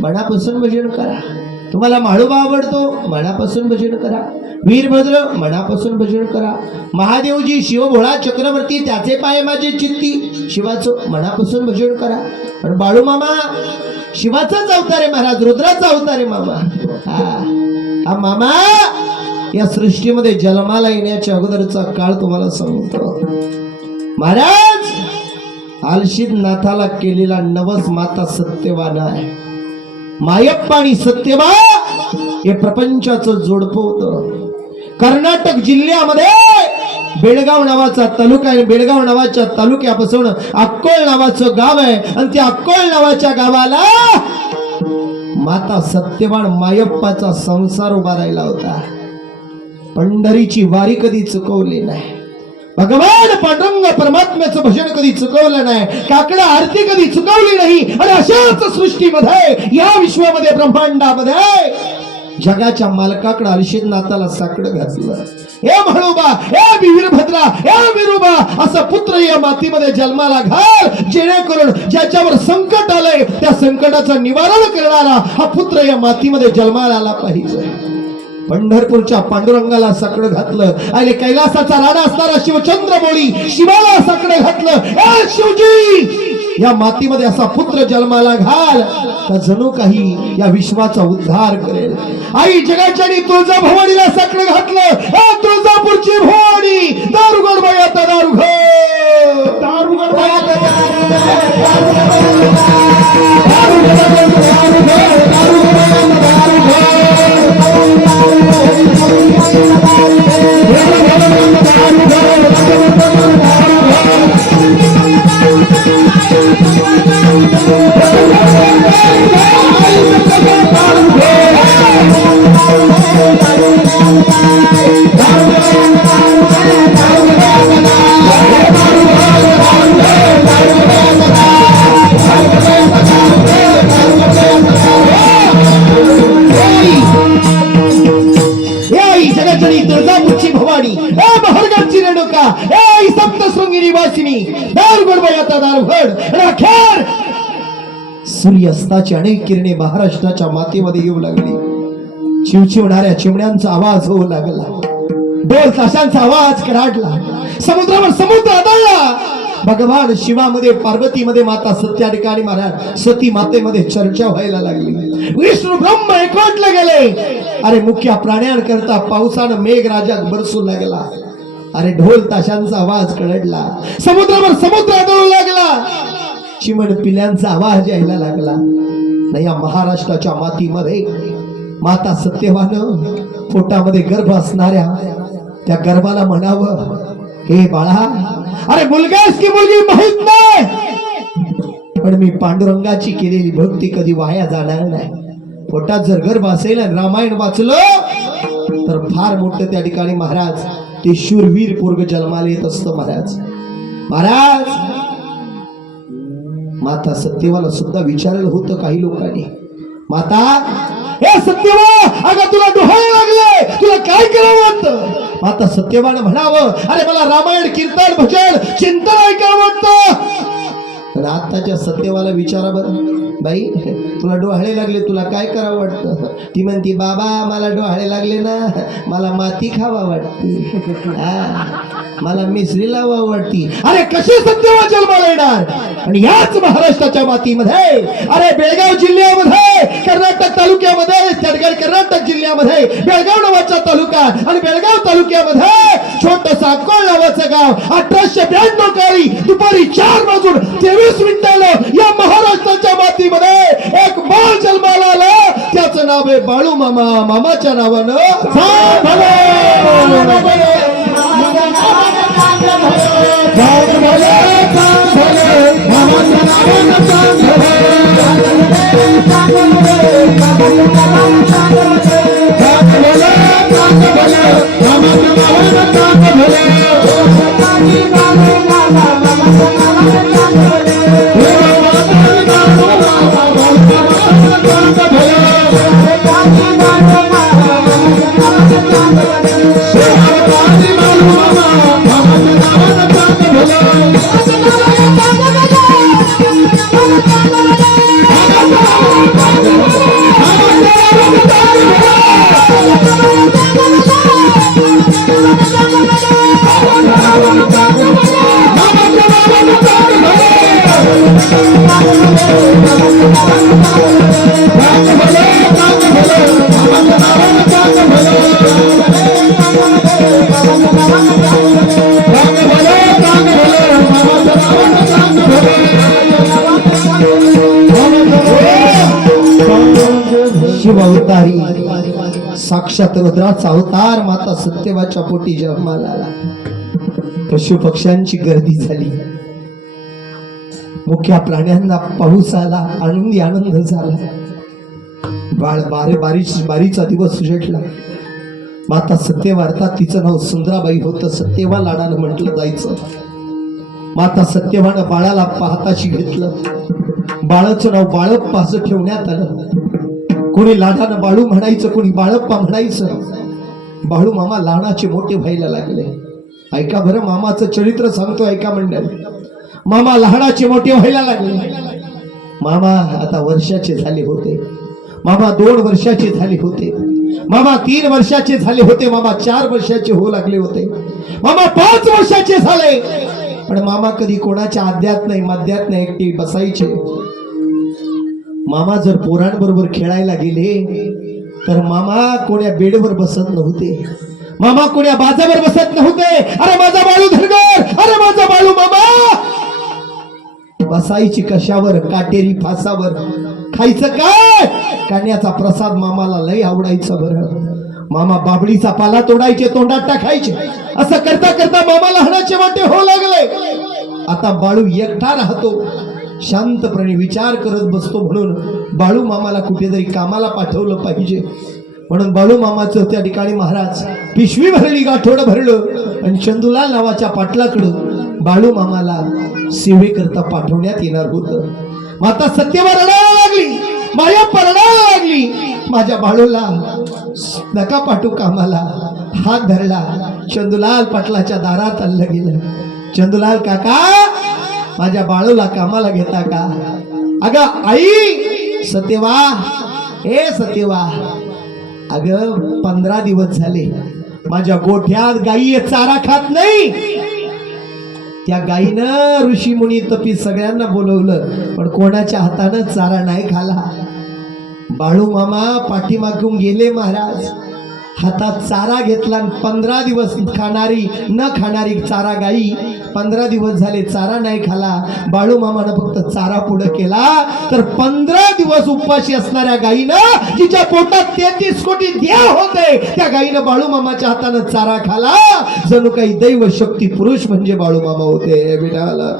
मनापासून भजन करा. तुम्हाला म्हाळोबा आवडतो, मनापासून भजन करा. वीरभद्र, मनापासून भजन करा. महादेवजी, शिवभोळा चक्रवर्ती, त्याचे पाय माझे चित्ती, शिवाचं मनापासून भजन करा. पण बाळूमामा शिवाचाच अवतार आहे महाराज, रुद्राचा अवतार आहे मामा. हा मामा या सृष्टीमध्ये जन्माला येण्याच्या अगोदरचा काळ तुम्हाला सांगतो महाराज. आलशीद नाथाला केलेला नवस माता सत्यवान आहे. मायप्पा आणि सत्यवा हे प्रपंचाचं जोडपं होतं. कर्नाटक जिल्ह्यामध्ये बेळगाव नावाचा तालुका आहे. बेळगाव नावाच्या तालुक्यापासून अक्कोळ नावाचं गाव आहे आणि त्या अक्कोळ नावाच्या गावाला माता सत्यवान मायप्पाचा संसार उभा राहिला होता. पंढरीची वारी कधी चुकवली नाही. भगवान पांडुरंग परमात्म्याचं भजन कधी चुकवलं नाही. काकडा आरती कधी चुकवली नाही. आणि अशाच सृष्टीमध्ये, या विश्वामध्ये, ब्रह्मांडामध्ये जगाच्या मालकाकडे आलशीद नाथाला साकडं घातलं. हे म्हाळोबा, हे वीरभद्रा, हे विरोबा, असा पुत्र या मातीमध्ये जन्माला घाल, जेणेकरून ज्याच्यावर संकट आलंय त्या संकटाचं निवारण करणारा हा पुत्र या मातीमध्ये जन्माला आला पाहिजे. पंढरपूरच्या पांडुरंगाला साकडं घातलं. आणि कैलासाचा राणा असणारा शिवचंद्रमौली शिवाला साकडं घातलं. ए शिवजी, या मातीमध्ये असा पुत्र जन्माला घाल तर जणू काही या विश्वाचा उद्धार करेल. आई जगाच्यानी तुळजा भवानीला साकडं घातलं. तुळजापूरची भवानी, दारुगड बघा दारुघर, दारुगड तुळजापूरची भवानी, बहरगडची रेणुका, सप्तशृंगी निवासिनी, दारुगड बयाता दारुगड. अखेर सूर्यास्ताची अनेक किरणे महाराष्ट्राच्या मातीमध्ये येऊ लागली. चिवचिवणाऱ्या चिमण्यांचा आवाज होऊ लागला. ढोल ताशांचा आवाज कराडला. समुद्रावर समुद्र आदळला. भगवान शिवामध्ये, पार्वतीमध्ये, माता सत्या ठिकाणी महाराज सती मातेमध्ये चर्चा व्हायला लागली. विष्णू ब्रह्म एकवटले गेले. अरे मुख्य प्राण्यांकरता पावसानं मेघराजा बरसू लागला. अरे ढोल ताशांचा आवाज कळडला. समुद्रावर समुद्र आदळू लागला. चिमण पिल्यांचा आवाज यायला लागला. नाही, या महाराष्ट्राच्या मातीमध्ये माता सत्यवान पोटामध्ये गर्भ असणाऱ्या त्या गर्भाला म्हणावं, हे बाळा, अरे मुलगास की मुलगी माहित नाही, पण मी पांडुरंगाची केलेली भक्ती कधी वाया जाणार नाही. पोटात जर गर्भ असेल आणि रामायण वाचलं तर फार मोठं त्या ठिकाणी महाराज ते शूरवीर पोरग जन्माला येत असतं. महाराज माता सत्यवाला सुद्धा विचारलं होतं काही लोकांनी, माता हे सत्यवान अगं तुला डोहाळे लागले, तुला काय करावं वाटतं? माता सत्यवान म्हणावं, अरे मला रामायण कीर्तन भजन चिंतन ऐकावं वाटतं. पण आत्ताच्या सत्यवाला विचारा बरं, बाई तुला डोहाळे लागले, तुला काय करावं वाटतं? ती म्हणती, बाबा मला डोहाळे लागले ना, मला माती खावा वाटते, मला मिसरी लावा वाटती. अरे कशी सत्यवा जन्माला येणार? आणि याच महाराष्ट्राच्या मातीमध्ये, अरे बेळगाव जिल्ह्यामध्ये, कर्नाटक तालुक्यामध्ये, कर्नाटक जिल्ह्यामध्ये बेळगाव नावाचा तालुका आणि बेळगाव तालुक्यामध्ये छोटस अक्कोळ नावाचं गाव 1892 काळी दुपारी 4 वाजून 23 मिनिटाला या महाराष्ट्राच्या मातीमध्ये एक बाळ जन्माला आलं. त्याचं नाव आहे बाळू मामा. मामाच्या नावानं शिव अवतारी साक्षात रुद्राचा अवतार माता सत्यवाच्या पोटी जन्माला आला. पशु पक्ष्यांची गर्दी झाली, मुख्या प्राण्यांना पाऊस आला, आनंदी आनंद झाला. बारीचा दिवस उजेडला. माता सत्यवा अर्थात तिचं नाव सुंदराबाई होतं. सत्यवा लाडानं म्हटलं जायचं. माता सत्यवानं बाळाला हाताशी घेतलं. बाळाचं नाव बाळप्पा असं ठेवण्यात आलं. कोणी लाडानं बाळू म्हणायचं, कोणी बाळप्पा म्हणायचं. बाळू मामा लहानाचे मोठे व्हायला लागले. ऐका बरं, मामाचं चरित्र सांगतो, ऐका मंडळी. मामा लहानाचे मोठे व्हायला लागले. मामा आता वर्षाचे झाले होते. मामा 2 वर्षाचे झाले होते. मामा 3 वर्षाचे झाले होते. मामा 4 वर्षाचे होऊ लागले होते. मामा 5 वर्षाचे झाले. पण मामा कधी कोणाच्या आद्यात नाही मध्यात नाही एकटी बसायचे. मामा जर पोरांबरोबर खेळायला गेले तर मामा कोण्या बेडवर बसत नव्हते. मामा कोण्या बाजावर बसत नव्हते. अरे माझा बाळू धनगर, अरे माझा बाळू मामा. बसायची कशावर? काटेरी फासावर. खायचं काय? कान्याचा प्रसाद मामाला लय आवडायचं बरं. मामा बाबळीचा पाला तोडायचे, तोंडात टाकायचे. असं करता करता मामा लहानाचे मोठे होऊ लागले. आता बाळू एकटा राहतो, शांतपणे विचार करत बसतो. म्हणून बाळू मामाला कुठेतरी कामाला पाठवलं पाहिजे. म्हणून बाळू मामाचं त्या ठिकाणी महाराज पिशवी भरली, गाठोड भरलं आणि चंदूलाल नावाच्या पाटलाकडं बाळू मामाला सेवेकरता पाठवण्यात येणार होतं. माता सत्यवा रडायला लागली, माया रडायला लागली. माझ्या बाळूला नका पाठवू कामाला. हात धरला, चंदूलाल पाटलाच्या दारात आणलं गेलं. चंदूलाल काका, माझ्या बाळूला कामाला घेता का? अगं आई सत्यवा, हे सत्यवा, अगं 15 दिवस झाले माझ्या गोठ्यात गायी चारा खात नाही. त्या गायीनं ऋषी मुनी तपी सगळ्यांना बोलवलं, पण कोणाच्या हातानं चारा नाही खाला. बाळू मामा पाठीमागून गेले महाराज. हातात चारा घेतला. 15 दिवस खाणारी न खाणारी चारा गाई 15 दिवस झाले चारा नाही खाला. बाळू मामानं फक्त चारा पुढे केला. तर 15 दिवस उपाशी असणाऱ्या गाईनं, जिच्या पोटात 33 कोटी देव होते, त्या गाईनं बाळू मामाच्या हातानं चारा खाला. जणू काही दैव शक्ती पुरुष म्हणजे बाळू मामा होते. बेटाला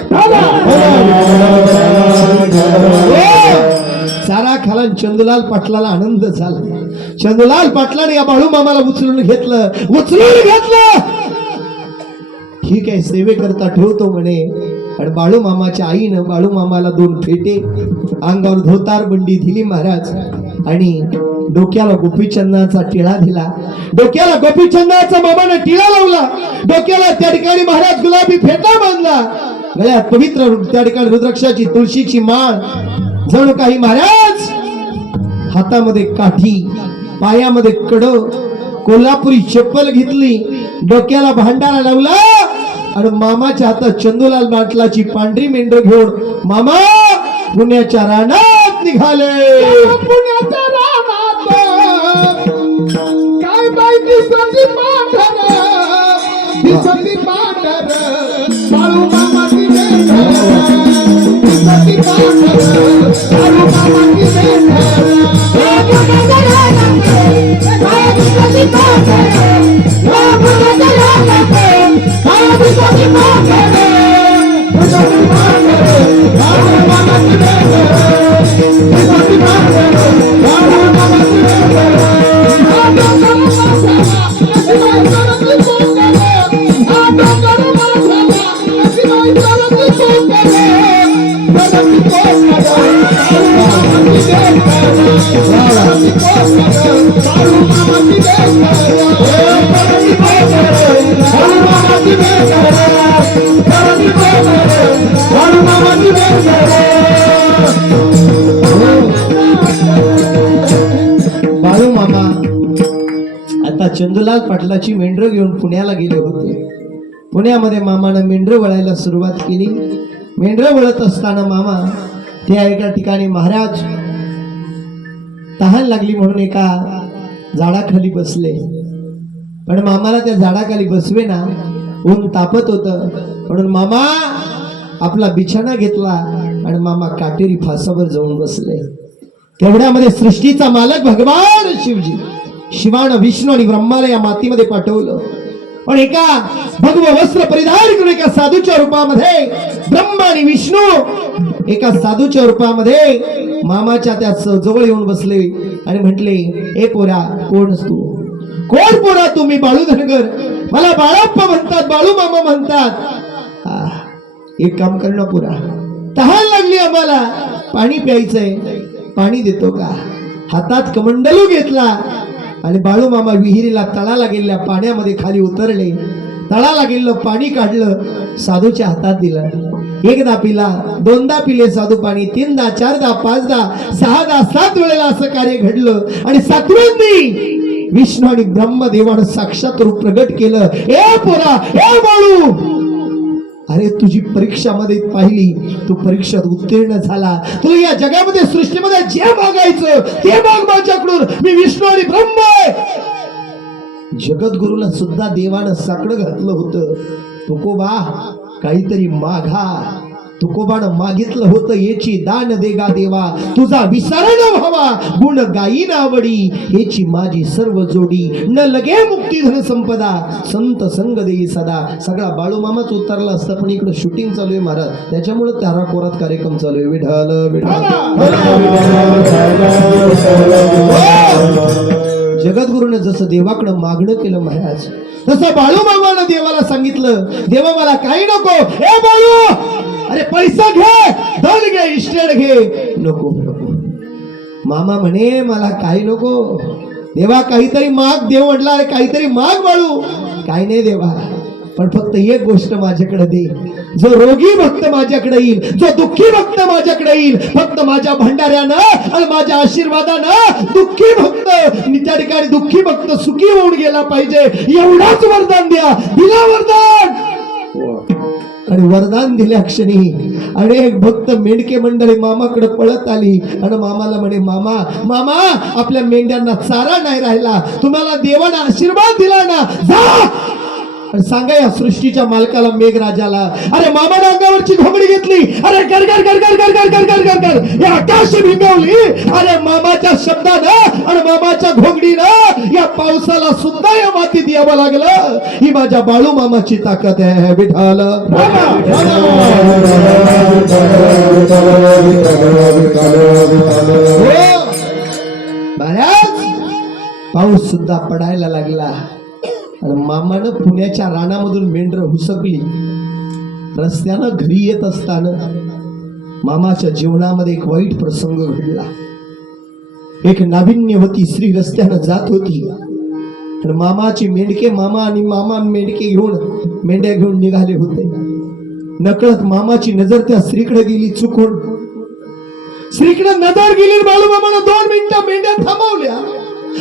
चारा खाला. चंदूलाल पाटलाला आनंद झाला. चंदूलाल पाटलाने या बाळू मामाला उचलून घेतलं. ठीक आहे, सेवेकरता ठेवतो म्हणे. आणि बाळू मामाच्या आईनं बाळू मामाला 2 फेटे, अंगावर धोतार बंडी दिली महाराज. आणि डोक्याला गोपीचंदाचा टिळा दिला. डोक्याला गोपीचंदाचा मामाने टिळा लावला. डोक्याला त्या ठिकाणी महाराज गुलाबी फेटा बांधला. गळ्यात पवित्र त्या ठिकाणी रुद्राक्षाची तुळशीची माळ. जणू काही महाराज हातामध्ये काठी, पायामध्ये कड, कोल्हापुरी चप्पल घेतली, डोक्याला भांडारा लावला आणि मामाच्या हातात चंदूलाल पाटलाची पांढरी मेंढर घेऊन मामा पुण्याच्या रानात निघाले. पुण्याच्या रानात काय बाई दिसली पांढर, दिसली पांढर, बाळू मामाची मेंढर, दिसली पांढर, बाळू मामाची मेंढर. बाळू मामा आता चंदूलाल पाटलाची मेंढर घेऊन पुण्याला गेले होते. पुण्यामध्ये मामानं मेंढर वळायला सुरुवात केली. मेंढर वळत असताना मामा त्या एका ठिकाणी महाराज तहान लागली म्हणून एका झाडाखाली बसले. पण मामाला त्या झाडाखाली बसवे ना, ऊन तापत होतं म्हणून मामा आपला बिछाना घेतला आणि मामा काटेरी फासावर जाऊन बसले. तेवढ्यामध्ये सृष्टीचा मालक भगवान शिवजी, शिवानं विष्णू आणि ब्रह्माला या मातीमध्ये पाठवलं. पण एका भगव वस्त्र परिधान करून एका साधूच्या रूपामध्ये ब्रह्मा आणि विष्णू एका साधूच्या रूपामध्ये मामाच्या त्या जवळ येऊन बसले आणि म्हटले, ए पोरा, कोणस तू? कोण पोरा तू? मी बाळू धनगर, मला बाळाप्पा म्हणतात, बाळू मामा म्हणतात. एक काम कर ना पोरा, तहान लागली आम्हाला, पाणी प्यायचंय, पाणी देतो का? हातात कमंडलू घेतला आणि बाळू मामा विहिरीला तळाला गेलेल्या पाण्यामध्ये खाली उतरले. तळाला गेलं पाणी काढलं, साधूच्या हातात दिलं. एकदा पिला, दोनदा पिले साधू पाणी, तीनदा, चारदा, पाचदा, सहादा, 7 वेळेला असं कार्य घडलं. आणि 7व्यांदी विष्णू आणि ब्रह्मदेवानं साक्षात रूप प्रगट केलं. ए पोरा, ए बाळू, अरे तुझी परीक्षामध्ये पाहिली, तू परीक्षेत उत्तीर्ण झाला, तुला या जगामध्ये सृष्टीमध्ये जे मागायचं ते माग माझ्याकडून, मी विष्णू आणि ब्रह्म आहे. जगद्गुरूला सुद्धा देवानं साकडं घातलं होतं, तुकोबा काहीतरी मागा. तुकोबानं मागितलं होतं, याची दान देगा देवा, तुझा विसरण व्हावा, गुण गायीन आवडी, याची माझी सर्व जोडी, न लगे मुक्ती धन संपदा, संत संग देई सदा. सगळा बाळू मामाच उतरला असता, पण इकडे शूटिंग चालू आहे महाराज, त्याच्यामुळे तारा कोरात कार्यक्रम चालू आहे. विठाल विठाल. जगद्गुरूने जसं देवाकडं मागणं केलं महाराज, तसं बाळू मामानं देवाला सांगितलं, देवा मला काही नको. ए बाळू, अरे पैसा घे, धन घे, इस्टेट घे, नको नको. मामा म्हणे मला काही नको. देवा काहीतरी माग. देव म्हटला, अरे काहीतरी माग बाळू. काही नाही देवा, पण फक्त एक गोष्ट माझ्याकडे दे. जो रोगी भक्त माझ्याकडे येईल, जो दुःखी भक्त माझ्याकडे येईल, फक्त माझ्या भंडाऱ्यानं आणि माझ्या आशीर्वादानं दुःखी भक्त, त्या ठिकाणी दुःखी भक्त सुखी होऊन गेला पाहिजे, एवढाच वरदान द्या. दिला वरदान. आणि वरदान दिल्या क्षणी अनेक भक्त मेंढके मंडळी मामाकडे पळत आली आणि मामाला म्हणे, मामा मामा, आपल्या मेंढ्यांना चारा नाही राहिला, तुम्हाला देवाना आशीर्वाद दिला ना, जा आणि सांगा या सृष्टीच्या मालकाला, मेघराजाला. अरे मामाने अंगावरची घोंगडी घेतली, अरे कर कर कर कर कर कर कर कर कर कर या आकाश भिंगवली. अरे मामाच्या शब्दानं आणि मामाच्या घोंगडीनं या पावसाला सुद्धा या मातीत यावं लागलं. ही माझ्या बाळू मामाची ताकद आहे. विठाल. पाऊस सुद्धा पडायला लागला आणि मामानं पुण्याच्या रानामधून मेंढर हुसकली. रस्त्यानं घरी येत असताना मामाच्या जीवनामध्ये एक वाईट प्रसंग घडला. एक नाविन्यवती स्त्री रस्त्यानं जात होती आणि मामाची मेंढके मामा आणि मामा मेंढके घेऊन मेंढ्या घेऊन निघाले होते. नकळत मामाची नजर त्या स्त्रीकडे गेली. चुकून स्त्रीकडे नजर गेली. बाळूमामानं 2 मिनिटं मेंढ्या थांबवल्या.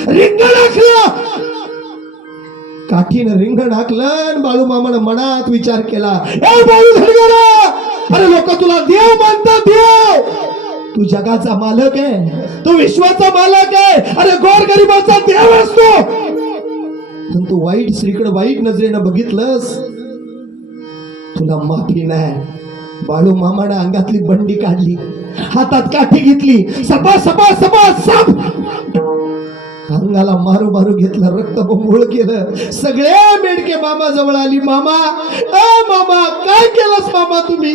रिंगण आखलं, काठीनं रिंगण आखलं आणि बाळूमामानं मनात विचार केला, ए बाळू धनगरा, अरे लोक तुला देव मानतात. देव, तू जगाचा मालक आहे, तू विश्वाचा मालक आहे, अरे गोरगरिबाचा देव असतो. पण तू वाईट स्त्रीकडे वाईट नजरेनं बघितलंस, तुला माफी नाही. बाळू मामाने अंगातली बंडी काढली, हातात काठी घेतली, सपा सपा सपा सप अंगाला मारू मारू घेतलं, रक्त बोंबूळ केलं. सगळे मेंढके मामा जवळ आली. मामा, मामा काय केलंस मामा तुम्ही?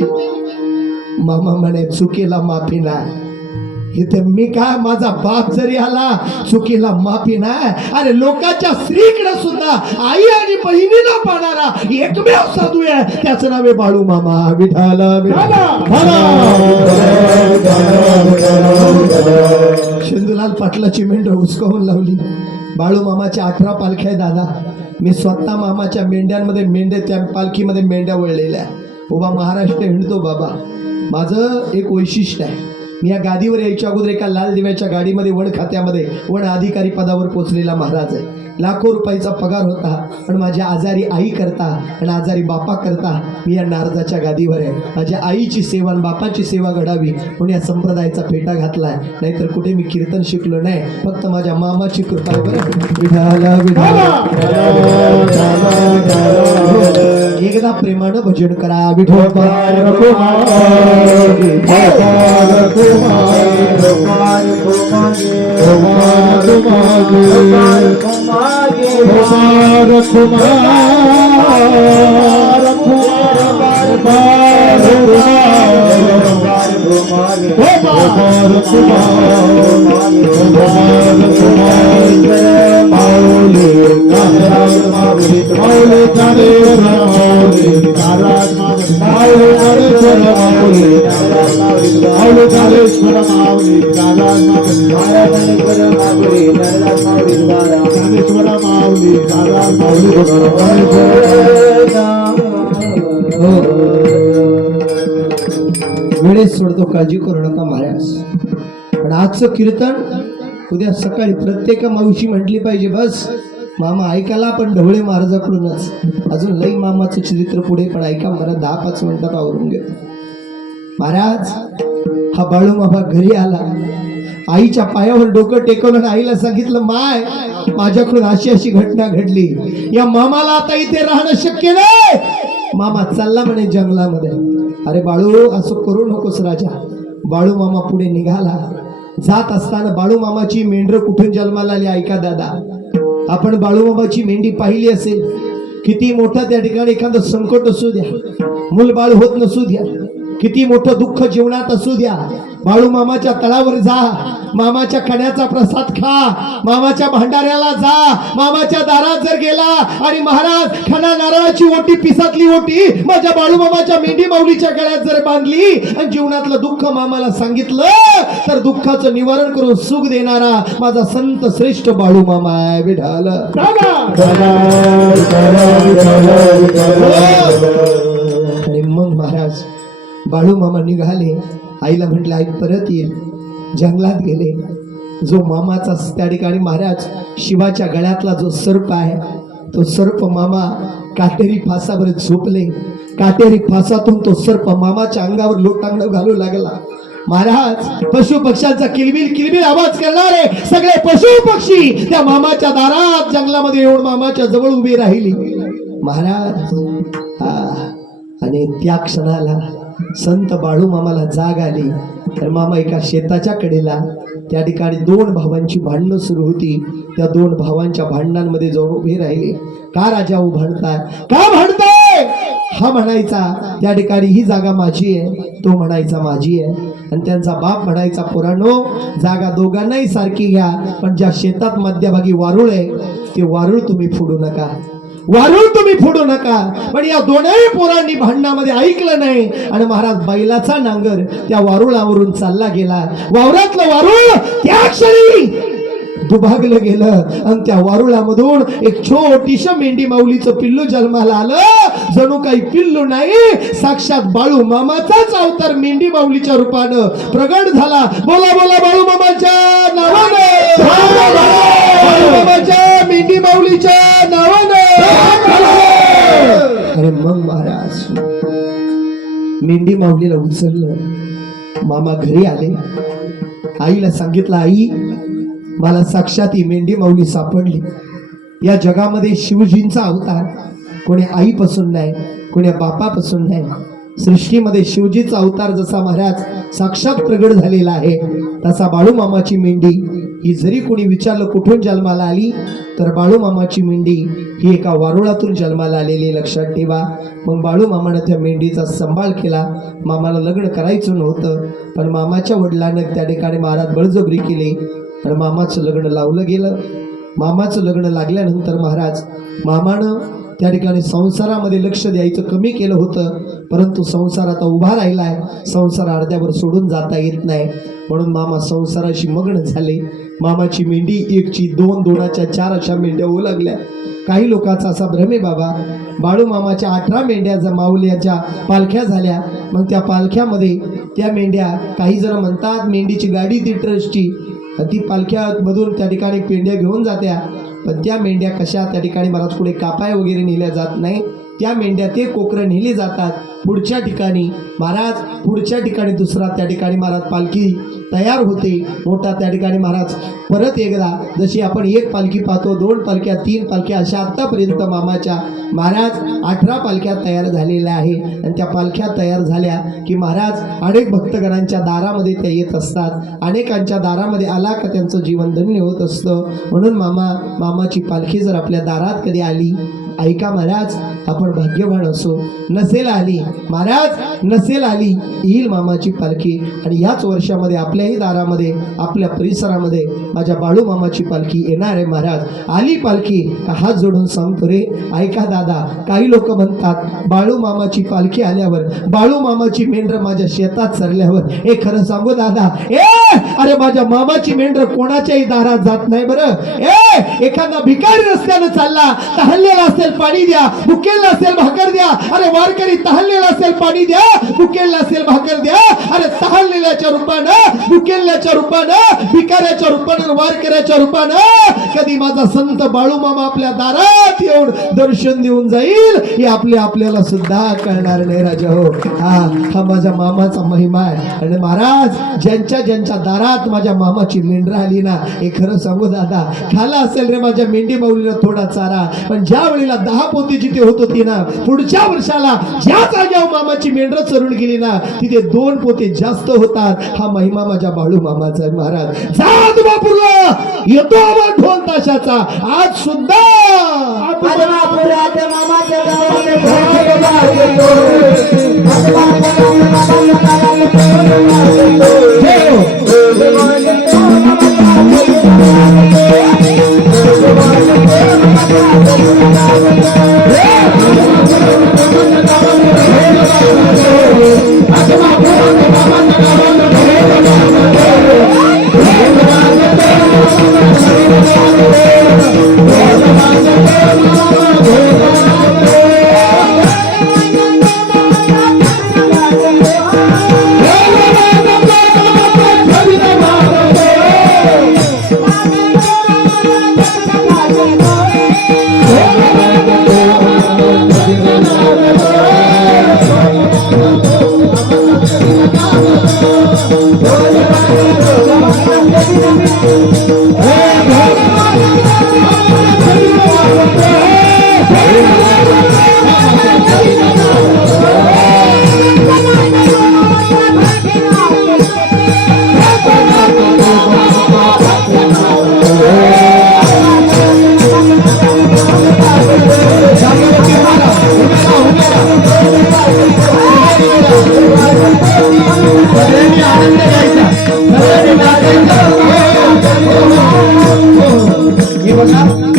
मामा म्हणे, चुकीला माफी नाही. इथे मी काय, माझा बाप जरी आला, चुकीला माफी नाही. अरे लोकांच्या स्त्रीकडे सुद्धा आई आणि बहिणीला पाहणारा एकमेव साधू आहे, त्याचं नाव आहे बाळू मामा. विठाला शेंदूलाल पाटलाची मेंढ्या हुसकावून लावली. बाळू मामाच्या 18 पालख्या आहे दादा. मी स्वतः मामाच्या मेंढ्यांमध्ये मेंढ्या, त्या पालखीमध्ये मेंढ्या वळलेल्या. उभा महाराष्ट्र हिंडतो बाबा. माझं एक वैशिष्ट्य आहे, मी या गादीवर यायच्या अगोदर एका लाल दिव्याच्या गाडीमध्ये वन खात्यामध्ये वन अधिकारी पदावर पोचलेला महाराज आहे. लाखो रुपयाचा पगार होता, पण माझ्या आजारी आई करता आणि आजारी बापा करता मी या नारदाच्या गादीवर आहे. माझ्या आईची सेवा आणि बापाची सेवा घडावी म्हणून या संप्रदायाचा फेटा घातलाय. नाहीतर कुठे मी कीर्तन शिकलो नाही, फक्त माझ्या मामाची कृपा आहे. बरं, विठाला विठाला. एकदा प्रेमानं भजन करा. विठोबा वेळेस सोडतो, काळजी करू नका महाराज. पण आजचं कीर्तन उद्या सकाळी प्रत्येक मावशी म्हटली पाहिजे, बस मामा ऐकायला, पण ढवळे महाराजाकडूनच. अजून लई मामाचं चरित्र पुढे, पण ऐका मला 10-5 मिनिटात आवरून घेतो. महाराज, हा बाळू मामा घरी आला, आईच्या पायावर डोकं टेकवलं आणि आईला सांगितलं, माय माझ्याकडून अशी अशी घटना घडली, या मामाला आता इथे राहणं शक्य नाही. मामा चालला म्हणे जंगलामध्ये. अरे बाळू, असं करू नकोस राजा. बाळू मामा पुढे निघाला. जात असताना बाळू मामाची मेंढर कुठून जन्माला आली ऐका दादा. आपण बाळू मामाची मेंढी पाहिली असेल. किती मोठं त्या ठिकाणी एखादं संकट असू द्या, मूलबाळ होत नसू द्या, किती मोठं दुःख जीवनात असू द्या, बाळू मामाच्या तळावर जा, मामाच्या कण्याचा प्रसाद खा, मामाच्या भांडाऱ्याला जा, मामाच्या दारात जर गेला आणि महाराज खणा नारळाची ओटी, पिसातली ओटी माझ्या बाळू मामाच्या मेंढी माऊलीच्या गळ्यात जर बांधली आणि जीवनातलं दुःख मामाला सांगितलं, तर दुःखाचं निवारण करून सुख देणारा माझा संत श्रेष्ठ बाळू मामा आहे. विठाल आणि मग महाराज बाळू मामा निघाले. आईला म्हटलं, आई परत येईल. जंगलात गेले. जो मामाचा त्या ठिकाणी महाराज शिवाच्या गळ्यातला जो सर्प आहे, तो सर्प मामा काटेरी फासावर झोपले. काटेरी फासातून तो सर्प मामाच्या अंगावर लोटांगण घालू लागला. महाराज, पशु पक्ष्यांचा किलबिल किलबिल आवाज करणारे सगळे पशु पक्षी त्या मामाच्या दारात जंगलामध्ये येऊन मामाच्या जवळ उभे राहिली. महाराज, आणि त्या क्षणाला संत बाळू मामाला जाग आली. तर मामा एका शेताच्या कडेला त्या ठिकाणी 2 भावांची भांडणं सुरू होती. त्या 2 भावांच्या भांडणांमध्ये जाऊन उभे राहिले. का राजा भांडताय, का भांडताय? हा म्हणायचा त्या ठिकाणी ही जागा माझी आहे, तो म्हणायचा माझी आहे. आणि त्यांचा बाप म्हणायचा, पोरांनो जागा दोघांनाही सारखी घ्या, पण ज्या शेतात मध्यभागी वारुळ आहे ते वारुळ तुम्ही फोडू नका. वारूळ तुम्ही फोडू नका. पण या दोनही पोरांनी भांडणामध्ये ऐकलं नाही आणि महाराज बैलाचा नांगर त्या वारुळावरून चालला गेला. वावरातलं वारुळ त्या क्षणी दुभागलं गेलं आणि त्या वारुळामधून एक छोटीश मेंढी माऊलीचं पिल्लू जन्माला आलं. जणू काही पिल्लू नाही, साक्षात बाळू मामाचाच अवतार मेंढी माऊलीच्या रूपानं प्रगट झाला. बोला बोला बाळू मामाच्या नावानं, बाळू मामाच्या मेंढी माऊलीच्या नावानं. अरे मग महाराज मेंढी माऊलीला उचललं. मामा घरी आले. आईला सांगितलं, आई मला साक्षात ही मेंढी माऊली सापडली. या जगामध्ये शिवजींचा अवतार कोणी आईपासून नाही, कोणी बापापासून नाही. सृष्टीमध्ये शिवजीचा अवतार जसा महाराज साक्षात प्रगट झालेला आहे, तसा बाळू मामाची मेंढी ही जरी कोणी विचारलं कुठून जन्माला आली, तर बाळू मामाची मेंढी ही एका वारुळातून जन्माला आलेली, लक्षात ठेवा. मग बाळू मामानं त्या मेंढीचा सांभाळ केला. मामाला लग्न करायचं नव्हतं, पण मामाच्या वडिलांनं त्या ठिकाणी महाराज बळजबरी केली आणि मामाचं लग्न लावलं गेलं. मामाचं लग्न लागल्यानंतर महाराज मामानं त्या ठिकाणी संसारामध्ये लक्ष द्यायचं कमी केलं होतं. परंतु संसार आता उभा राहिलाय, संसार अर्ध्यावर सोडून जाता येत नाही, म्हणून मामा संसाराशी मग्न झाले. मामाची मेंढी एकची दोन, दोनाच्या चार अशा मेंढ्या होऊ लागल्या. काही लोकांचा असा भ्रम आहे बाबा, बाळू मामाच्या 18 मेंढ्या माऊल्याच्या पालख्या झाल्या. मग त्या पालख्यामध्ये त्या मेंढ्या, काही जण म्हणतात मेंढीची गाडी ती ट्रस्टची, ती पालख्यामधून त्या ठिकाणी पेंड्या घेऊन जात्या. पण त्या मेंढ्या कशा त्या ठिकाणी महाराज पुढे कापाय वगैरे नेल्या जात नाही. त्या मेंढ्या ते कोकरं नेली जातात पुढच्या ठिकाणी. महाराज पुढच्या ठिकाणी दुसरा त्या ठिकाणी महाराज पालखी तयार होते मोठा त्या ठिकाणी महाराज. परत एकदा जशी आपण एक पालखी पाहतो, 2 पालख्या, 3 पालख्या, अशा आत्तापर्यंत मामाच्या महाराज 18 पालख्या तयार झालेल्या आहे. आणि त्या पालख्या तयार झाल्या की महाराज अनेक भक्तगणांच्या दारामध्ये त्या येत असतात. अनेकांच्या दारामध्ये आला का त्यांचं जीवन धन्य होत असतं. म्हणून मामाची पालखी जर आपल्या दारात कधी आली, ऐका महाराज, आपण भाग्यवान असो. नसेल आली महाराज, नसेल आली, येईल मामाची पालखी. आणि याच वर्षामध्ये आपल्याही दारामध्ये, आपल्या परिसरामध्ये माझ्या बाळू मामाची पालखी येणार आहे. महाराज आली पालखी का हात जोडून सांगतो रे, ऐका दादा. काही लोक म्हणतात बाळू मामाची पालखी आल्यावर, बाळू मामाची मेंढर माझ्या शेतात चरल्यावर, हे खरं सांगू दादा, अरे माझ्या मामाची मेंढर कोणाच्याही दारात जात नाही बरं. एखादा भिकारी रस्त्यानं चालला, तहल्लेला असेल पाणी द्या, भुकेला असेल भाकर द्या. अरे वारकरी तहल्लेला असेल पाणी द्या, भुकेला असेल भाकर द्या. अरे तहल्लेल्याच्या रूपानं, भुकेल्याच्या रूपानं, भिकाऱ्याच्या रूपानं, वारकऱ्याच्या रूपानं कधी माझा संत बाळू मामा आपल्या दारात येऊन दर्शन देऊन जाईल हे आपल्याला सुद्धा कळणार नाही राजा. हो, हा माझ्या मामाचा महिमा आहे. आणि महाराज ज्यांच्या दारात माझ्या मामाची मेंढर आली ना, हे खरं सांगू दादा, खाला असेल रे माझ्या मेंढी माऊलीला थोडा चारा, पण ज्या वेळेला 10 पोती जिथे होत होती ना, पुढच्या वर्षाला ज्या जागेवर मामाची मेंढर चरून गेली ना, तिथे 2 पोते जास्त होतात. हा महिमा माझ्या बाळू मामाचा आहे. महाराज जाधवापूरला येतो आवाज ढोल ताशाचा. आज सुद्धा Hey!